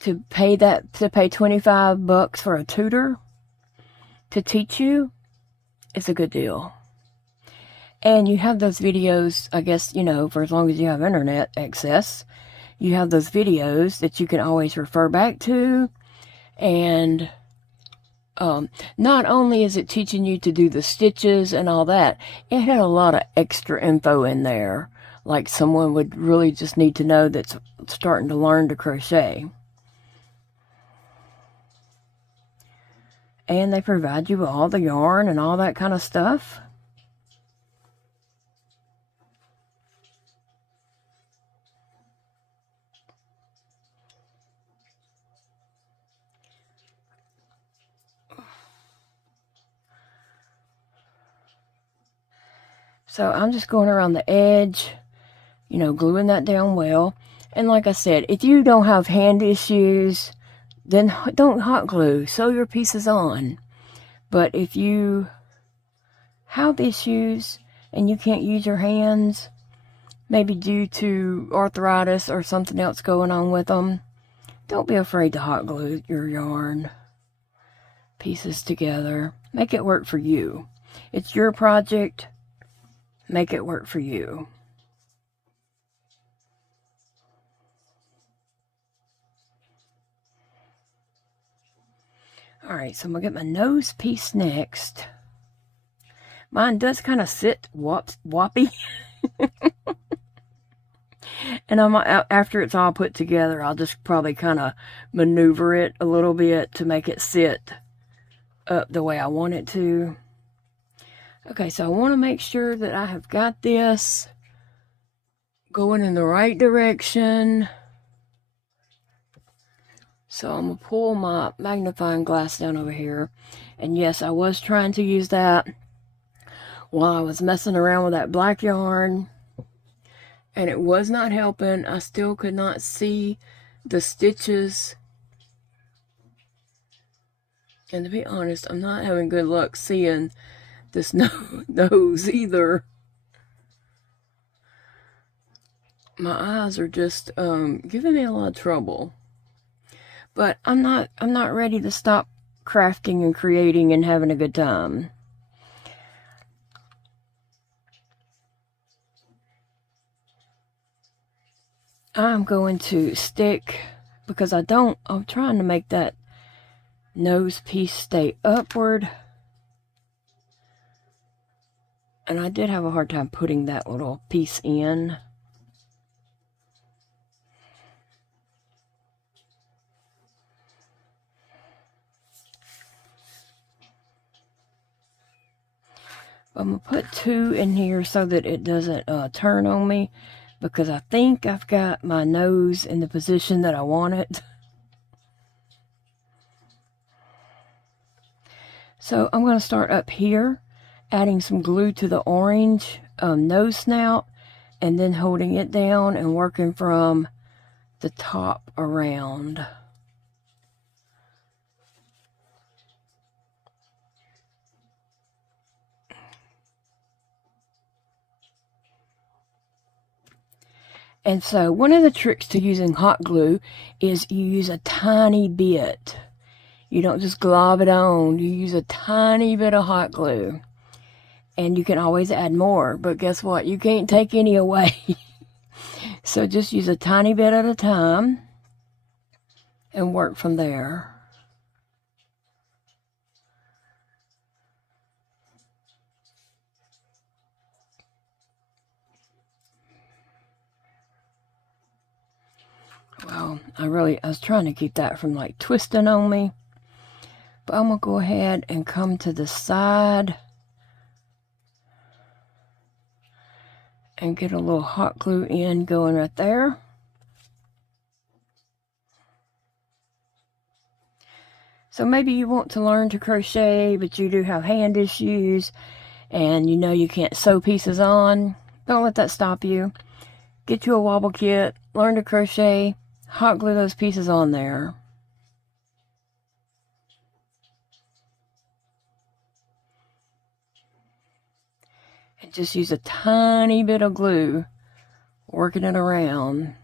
To pay $25 for a tutor to teach you is a good deal. And you have those videos, I guess, for as long as you have internet access, you have those videos that you can always refer back to. And not only is it teaching you to do the stitches and all that, it had a lot of extra info in there, like someone would really just need to know that's starting to learn to crochet. And they provide you with all the yarn and all that kind of stuff. So I'm just going around the edge, gluing that down well. And like I said, if you don't have hand issues, then don't hot glue. Sew your pieces on. But if you have issues and you can't use your hands, maybe due to arthritis or something else going on with them, don't be afraid to hot glue your yarn pieces together. Make it work for you. It's your project. Make it work for you. Alright, so I'm going to get my nose piece next. Mine does kind of sit woppy. And after it's all put together, I'll just probably kind of maneuver it a little bit to make it sit up the way I want it to. Okay, so I want to make sure that I have got this going in the right direction. So I'm going to pull my magnifying glass down over here. And yes, I was trying to use that while I was messing around with that black yarn. And it was not helping. I still could not see the stitches. And to be honest, I'm not having good luck seeing this nose either. My eyes are just giving me a lot of trouble. But I'm not ready to stop crafting and creating and having a good time. I'm going to stick, because I'm trying to make that nose piece stay upward. And I did have a hard time putting that little piece in. I'm going to put 2 in here so that it doesn't turn on me, because I think I've got my nose in the position that I want it. So I'm going to start up here, adding some glue to the orange nose snout, and then holding it down and working from the top around. And so one of the tricks to using hot glue is you use a tiny bit. You don't just glob it on. You use a tiny bit of hot glue. And you can always add more, but guess what? You can't take any away. So just use a tiny bit at a time and work from there. Well, I was trying to keep that from like twisting on me. But I'm going to go ahead and come to the side and get a little hot glue in going right there. So maybe you want to learn to crochet, but you do have hand issues and you know you can't sew pieces on. Don't let that stop you. Get you a wobble kit, learn to crochet, hot glue those pieces on there. And just use a tiny bit of glue, working it around.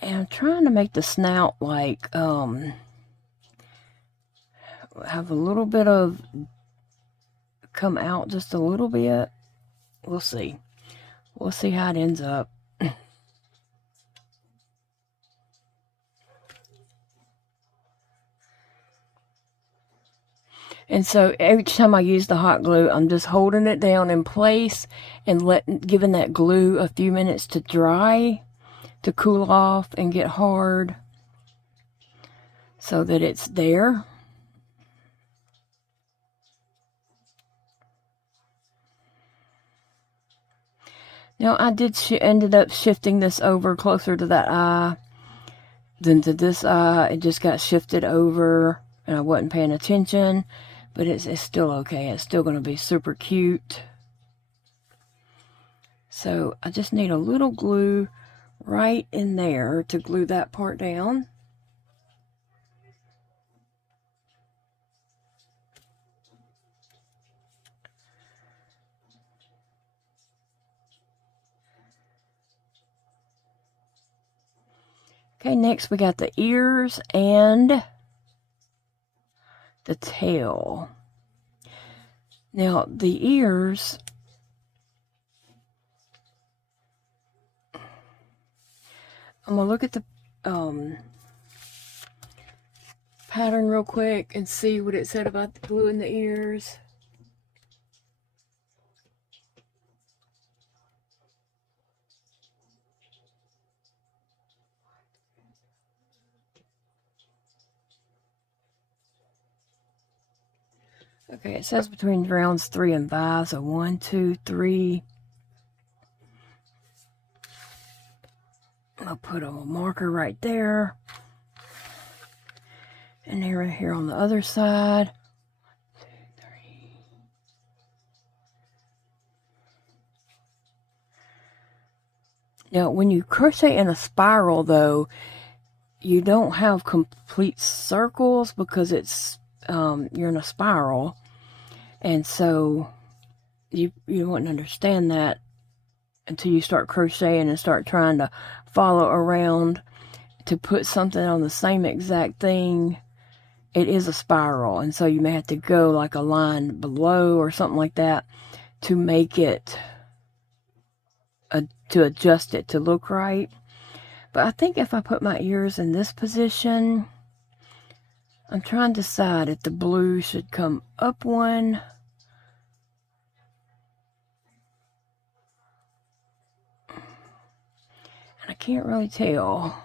And I'm trying to make the snout like, have a little bit of, come out just a little bit. We'll see. We'll see how it ends up. And so each time I use the hot glue, I'm just holding it down in place and giving that glue a few minutes to dry, to cool off and get hard so that it's there. Now I ended up shifting this over closer to that eye than to this eye. It just got shifted over and I wasn't paying attention, but it's still okay. It's still going to be super cute. So I just need a little glue right in there to glue that part down. Okay, next we got the ears and the tail. Now the ears, I'm gonna look at the pattern real quick and see what it said about the glue in the ears. Okay, it says between rounds 3 and 5, so 1, 2, 3. I'll put a marker right there. And then right here on the other side. 1, 2, 3. Now, when you crochet in a spiral, though, you don't have complete circles because it's you're in a spiral, and so you wouldn't understand that until you start crocheting and start trying to follow around to put something on the same exact thing, it is a spiral, and so you may have to go like a line below or something like that to make it, to adjust it to look right. But I think if I put my ears in this position, I'm trying to decide if the blue should come up one. And I can't really tell.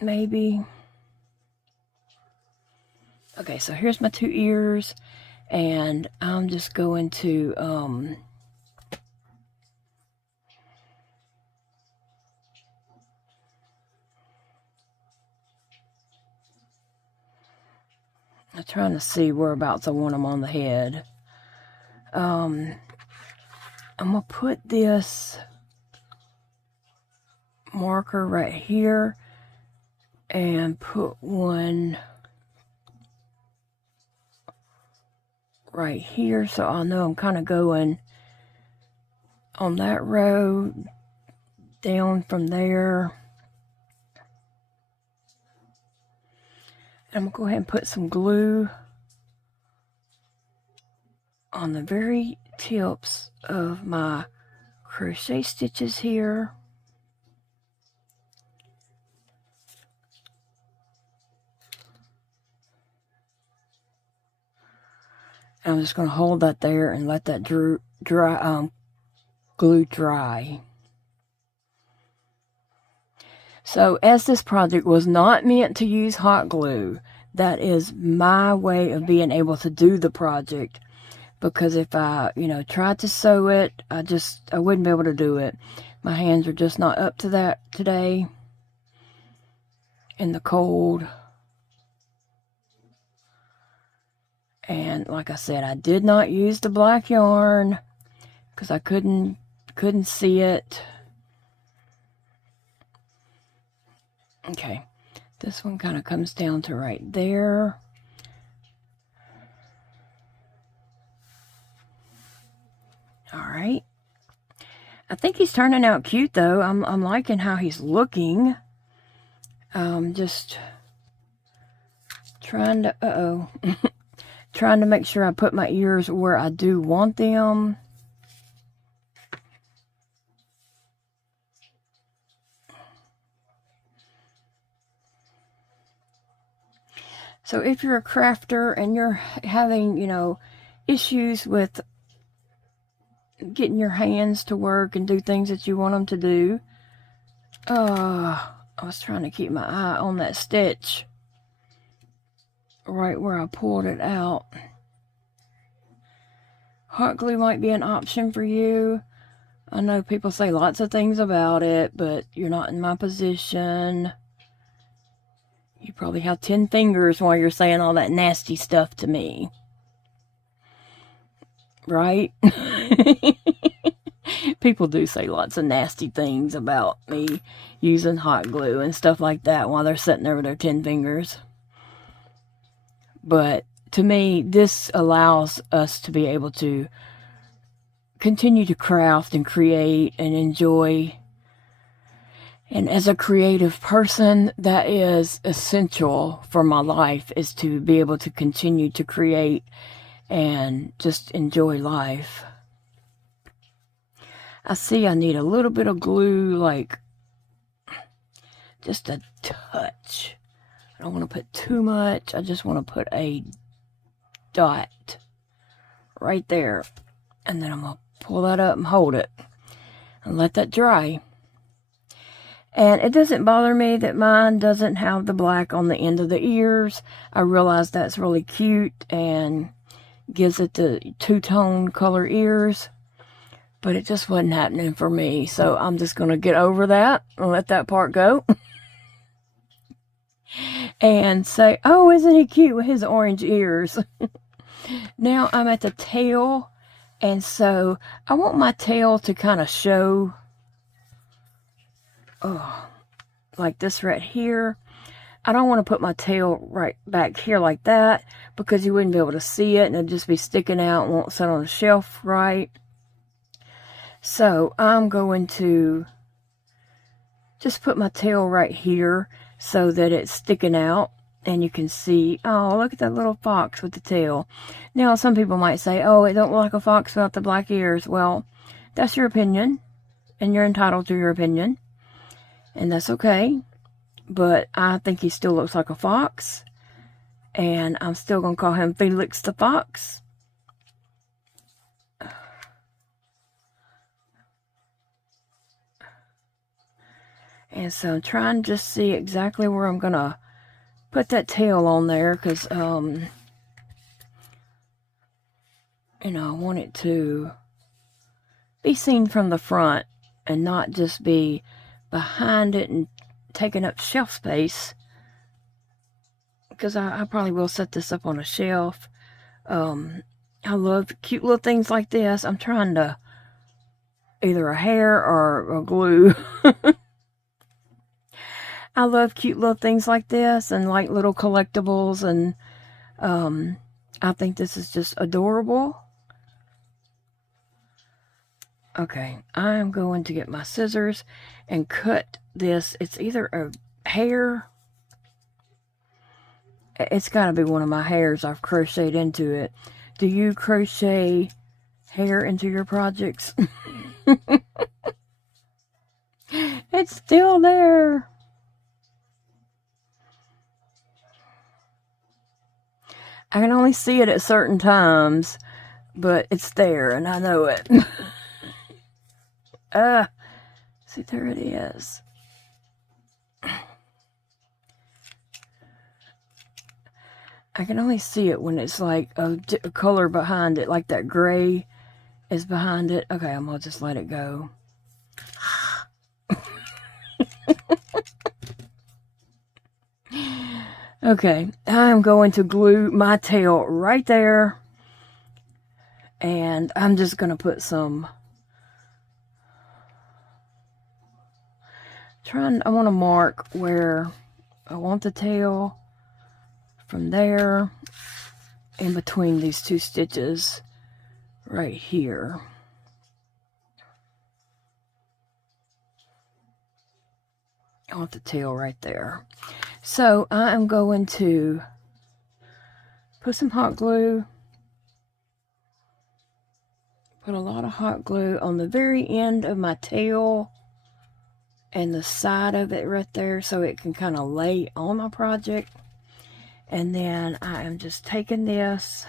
Maybe. Okay, so here's my 2 ears, and I'm just going to I'm trying to see whereabouts I want them on the head. I'm gonna put this marker right here and put one right here, so I'll know I'm kind of going on that row down from there. I'm gonna go ahead and put some glue on the very tips of my crochet stitches here. And I'm just going to hold that there and let that glue dry. So as this project was not meant to use hot glue, that is my way of being able to do the project. Because if I, tried to sew it, I wouldn't be able to do it. My hands are just not up to that today in the cold. And like I said, I did not use the black yarn because I couldn't see it. Okay, this one kind of comes down to right there. All right. I think he's turning out cute though. I'm liking how he's looking. Just trying to, trying to make sure I put my ears where I do want them. So if you're a crafter and you're having, issues with getting your hands to work and do things that you want them to do. I was trying to keep my eye on that stitch right where I pulled it out. Hot glue might be an option for you. I know people say lots of things about it, but you're not in my position. You probably have 10 fingers while you're saying all that nasty stuff to me. Right? People do say lots of nasty things about me using hot glue and stuff like that while they're sitting there with their 10 fingers. But to me, this allows us to be able to continue to craft and create and enjoy. And as a creative person, that is essential for my life, is to be able to continue to create and just enjoy life. I see I need a little bit of glue, like just a touch. I don't want to put too much. I just want to put a dot right there. And then I'm going to pull that up and hold it and let that dry. And it doesn't bother me that mine doesn't have the black on the end of the ears. I realize that's really cute and gives it the two-tone color ears. But it just wasn't happening for me. So I'm just going to get over that and let that part go. And say, oh, isn't he cute with his orange ears? Now I'm at the tail. And so I want my tail to kind of show, like this right here. I don't want to put my tail right back here like that, because you wouldn't be able to see it and it'd just be sticking out and won't sit on the shelf right. So I'm going to just put my tail right here so that it's sticking out. And you can see, oh, look at that little fox with the tail. Now, some people might say, oh, it don't look like a fox without the black ears. Well, that's your opinion, and you're entitled to your opinion, and that's okay. But I think he still looks like a fox, and I'm still going to call him Felix the Fox. And so I'm trying to just see exactly where I'm going to put that tail on there, because, you know, I want it to be seen from the front and not just be behind it and taking up shelf space, because I probably will set this up on a shelf. I love cute little things like this. I'm trying to either a hair or a glue. I love cute little things like this and like little collectibles, and I think this is just adorable. Okay, I'm going to get my scissors and cut this. It's either a hair. It's got to be one of my hairs I've crocheted into it. Do you crochet hair into your projects? It's still there. I can only see it at certain times, but it's there and I know it. See, there it is. I can only see it when it's like a color behind it, like that gray is behind it. Okay, I'm gonna just let it go. Okay, I'm going to glue my tail right there, and I'm just gonna put some, I want to mark where I want the tail from there, in between these two stitches right here. I want the tail right there. So I am going to put some hot glue, put a lot of hot glue on the very end of my tail and the side of it right there, so it can kind of lay on my project. And then I am just taking this,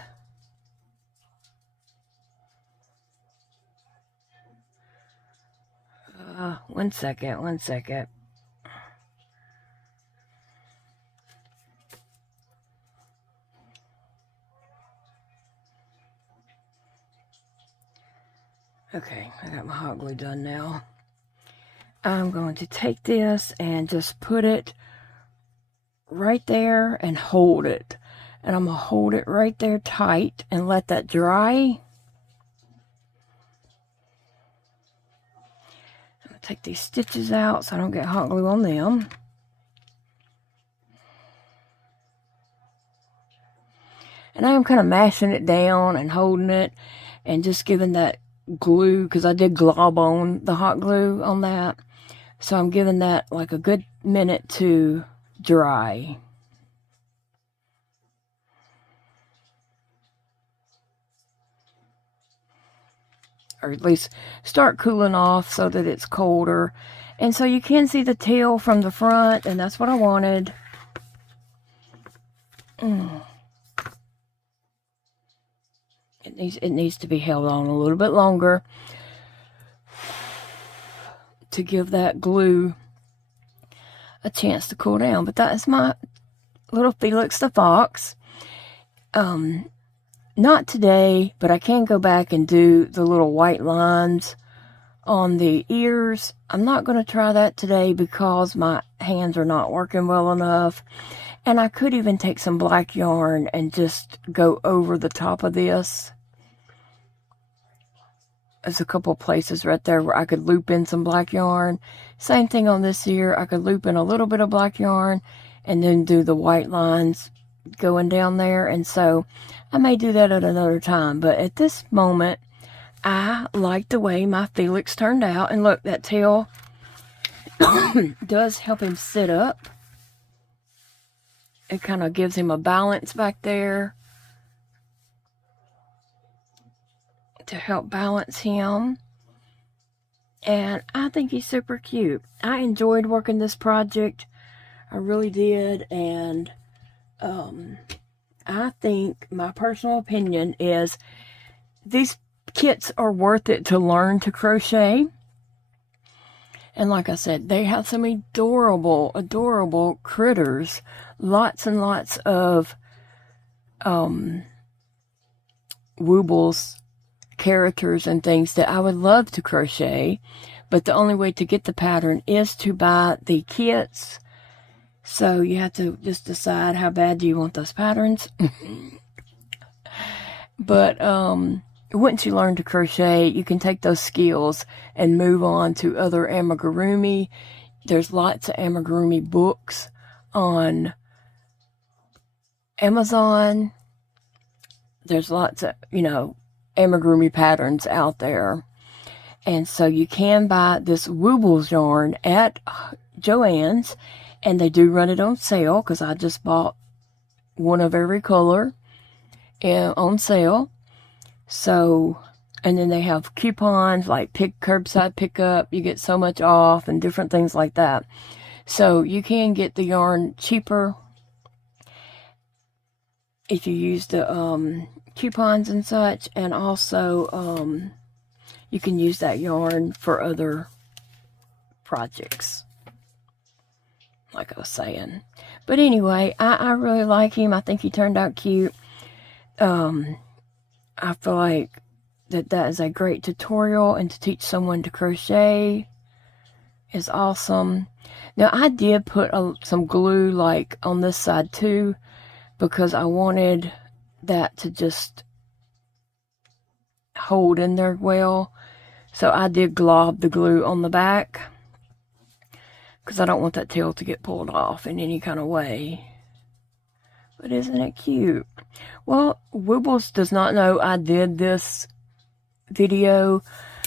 one second. Okay, I got my hot glue done now. I'm going to take this and just put it right there and hold it. And I'm going to hold it right there tight and let that dry. I'm going to take these stitches out so I don't get hot glue on them. And I am kind of mashing it down and holding it and just giving that glue, because I did glob on the hot glue on that. So I'm giving that like a good minute to dry. Or at least start cooling off so that it's colder. And so you can see the tail from the front, and that's what I wanted. It needs to be held on a little bit longer to give that glue a chance to cool down. But that is my little Felix the Fox. Not today, but I can go back and do the little white lines on the ears. I'm not going to try that today because my hands are not working well enough. And I could even take some black yarn and just go over the top of this. There's a couple of places right there where I could loop in some black yarn. Same thing on this ear. I could loop in a little bit of black yarn and then do the white lines going down there. And so I may do that at another time. But at this moment, I like the way my Felix turned out. And look, that tail does help him sit up. It kind of gives him a balance back there to help balance him. And I think he's super cute. I enjoyed working this project. I really did. And I think my personal opinion is these kits are worth it to learn to crochet. And like I said, they have some adorable, adorable critters. Lots and lots of Woobles characters and things that I would love to crochet. But the only way to get the pattern is to buy the kits. So you have to just decide how bad do you want those patterns. But once you learn to crochet, you can take those skills and move on to other amigurumi. There's lots of amigurumi books on Amazon. There's lots of, amigurumi patterns out there. And so you can buy this Woobles yarn at Joann's, and they do run it on sale because I just bought one of every color on sale. So, and then they have coupons like curbside pickup, you get so much off and different things like that. So you can get the yarn cheaper if you use the coupons and such, and also you can use that yarn for other projects, like I was saying. But anyway, I really like him. I think he turned out cute. I feel like that is a great tutorial, and to teach someone to crochet is awesome. Now, I did put some glue like on this side too, because I wanted that to just hold in there well. So I did glob the glue on the back because I don't want that tail to get pulled off in any kind of way. But isn't it cute? Well, Woobles does not know I did this video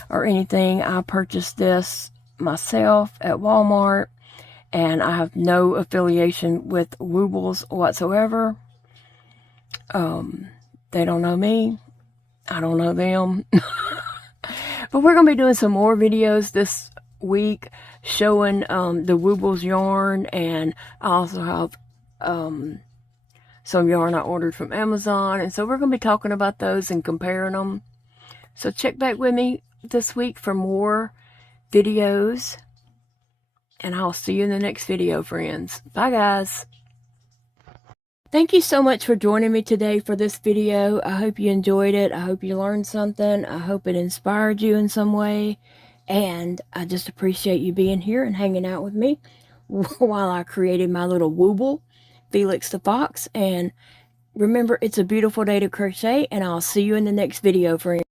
or anything. I purchased this myself at Walmart, and I have no affiliation with Woobles whatsoever. They don't know me. I don't know them. But we're going to be doing some more videos this week showing the Woobles yarn, and I also have some yarn I ordered from Amazon, and so we're going to be talking about those and comparing them. So check back with me this week for more videos, and I'll see you in the next video, friends. Bye, guys. Thank you so much for joining me today for this video. I hope you enjoyed it. I hope you learned something. I hope it inspired you in some way, and I just appreciate you being here and hanging out with me while I created my little Wooble, Felix the Fox. And remember, it's a beautiful day to crochet, and I'll see you in the next video, friends.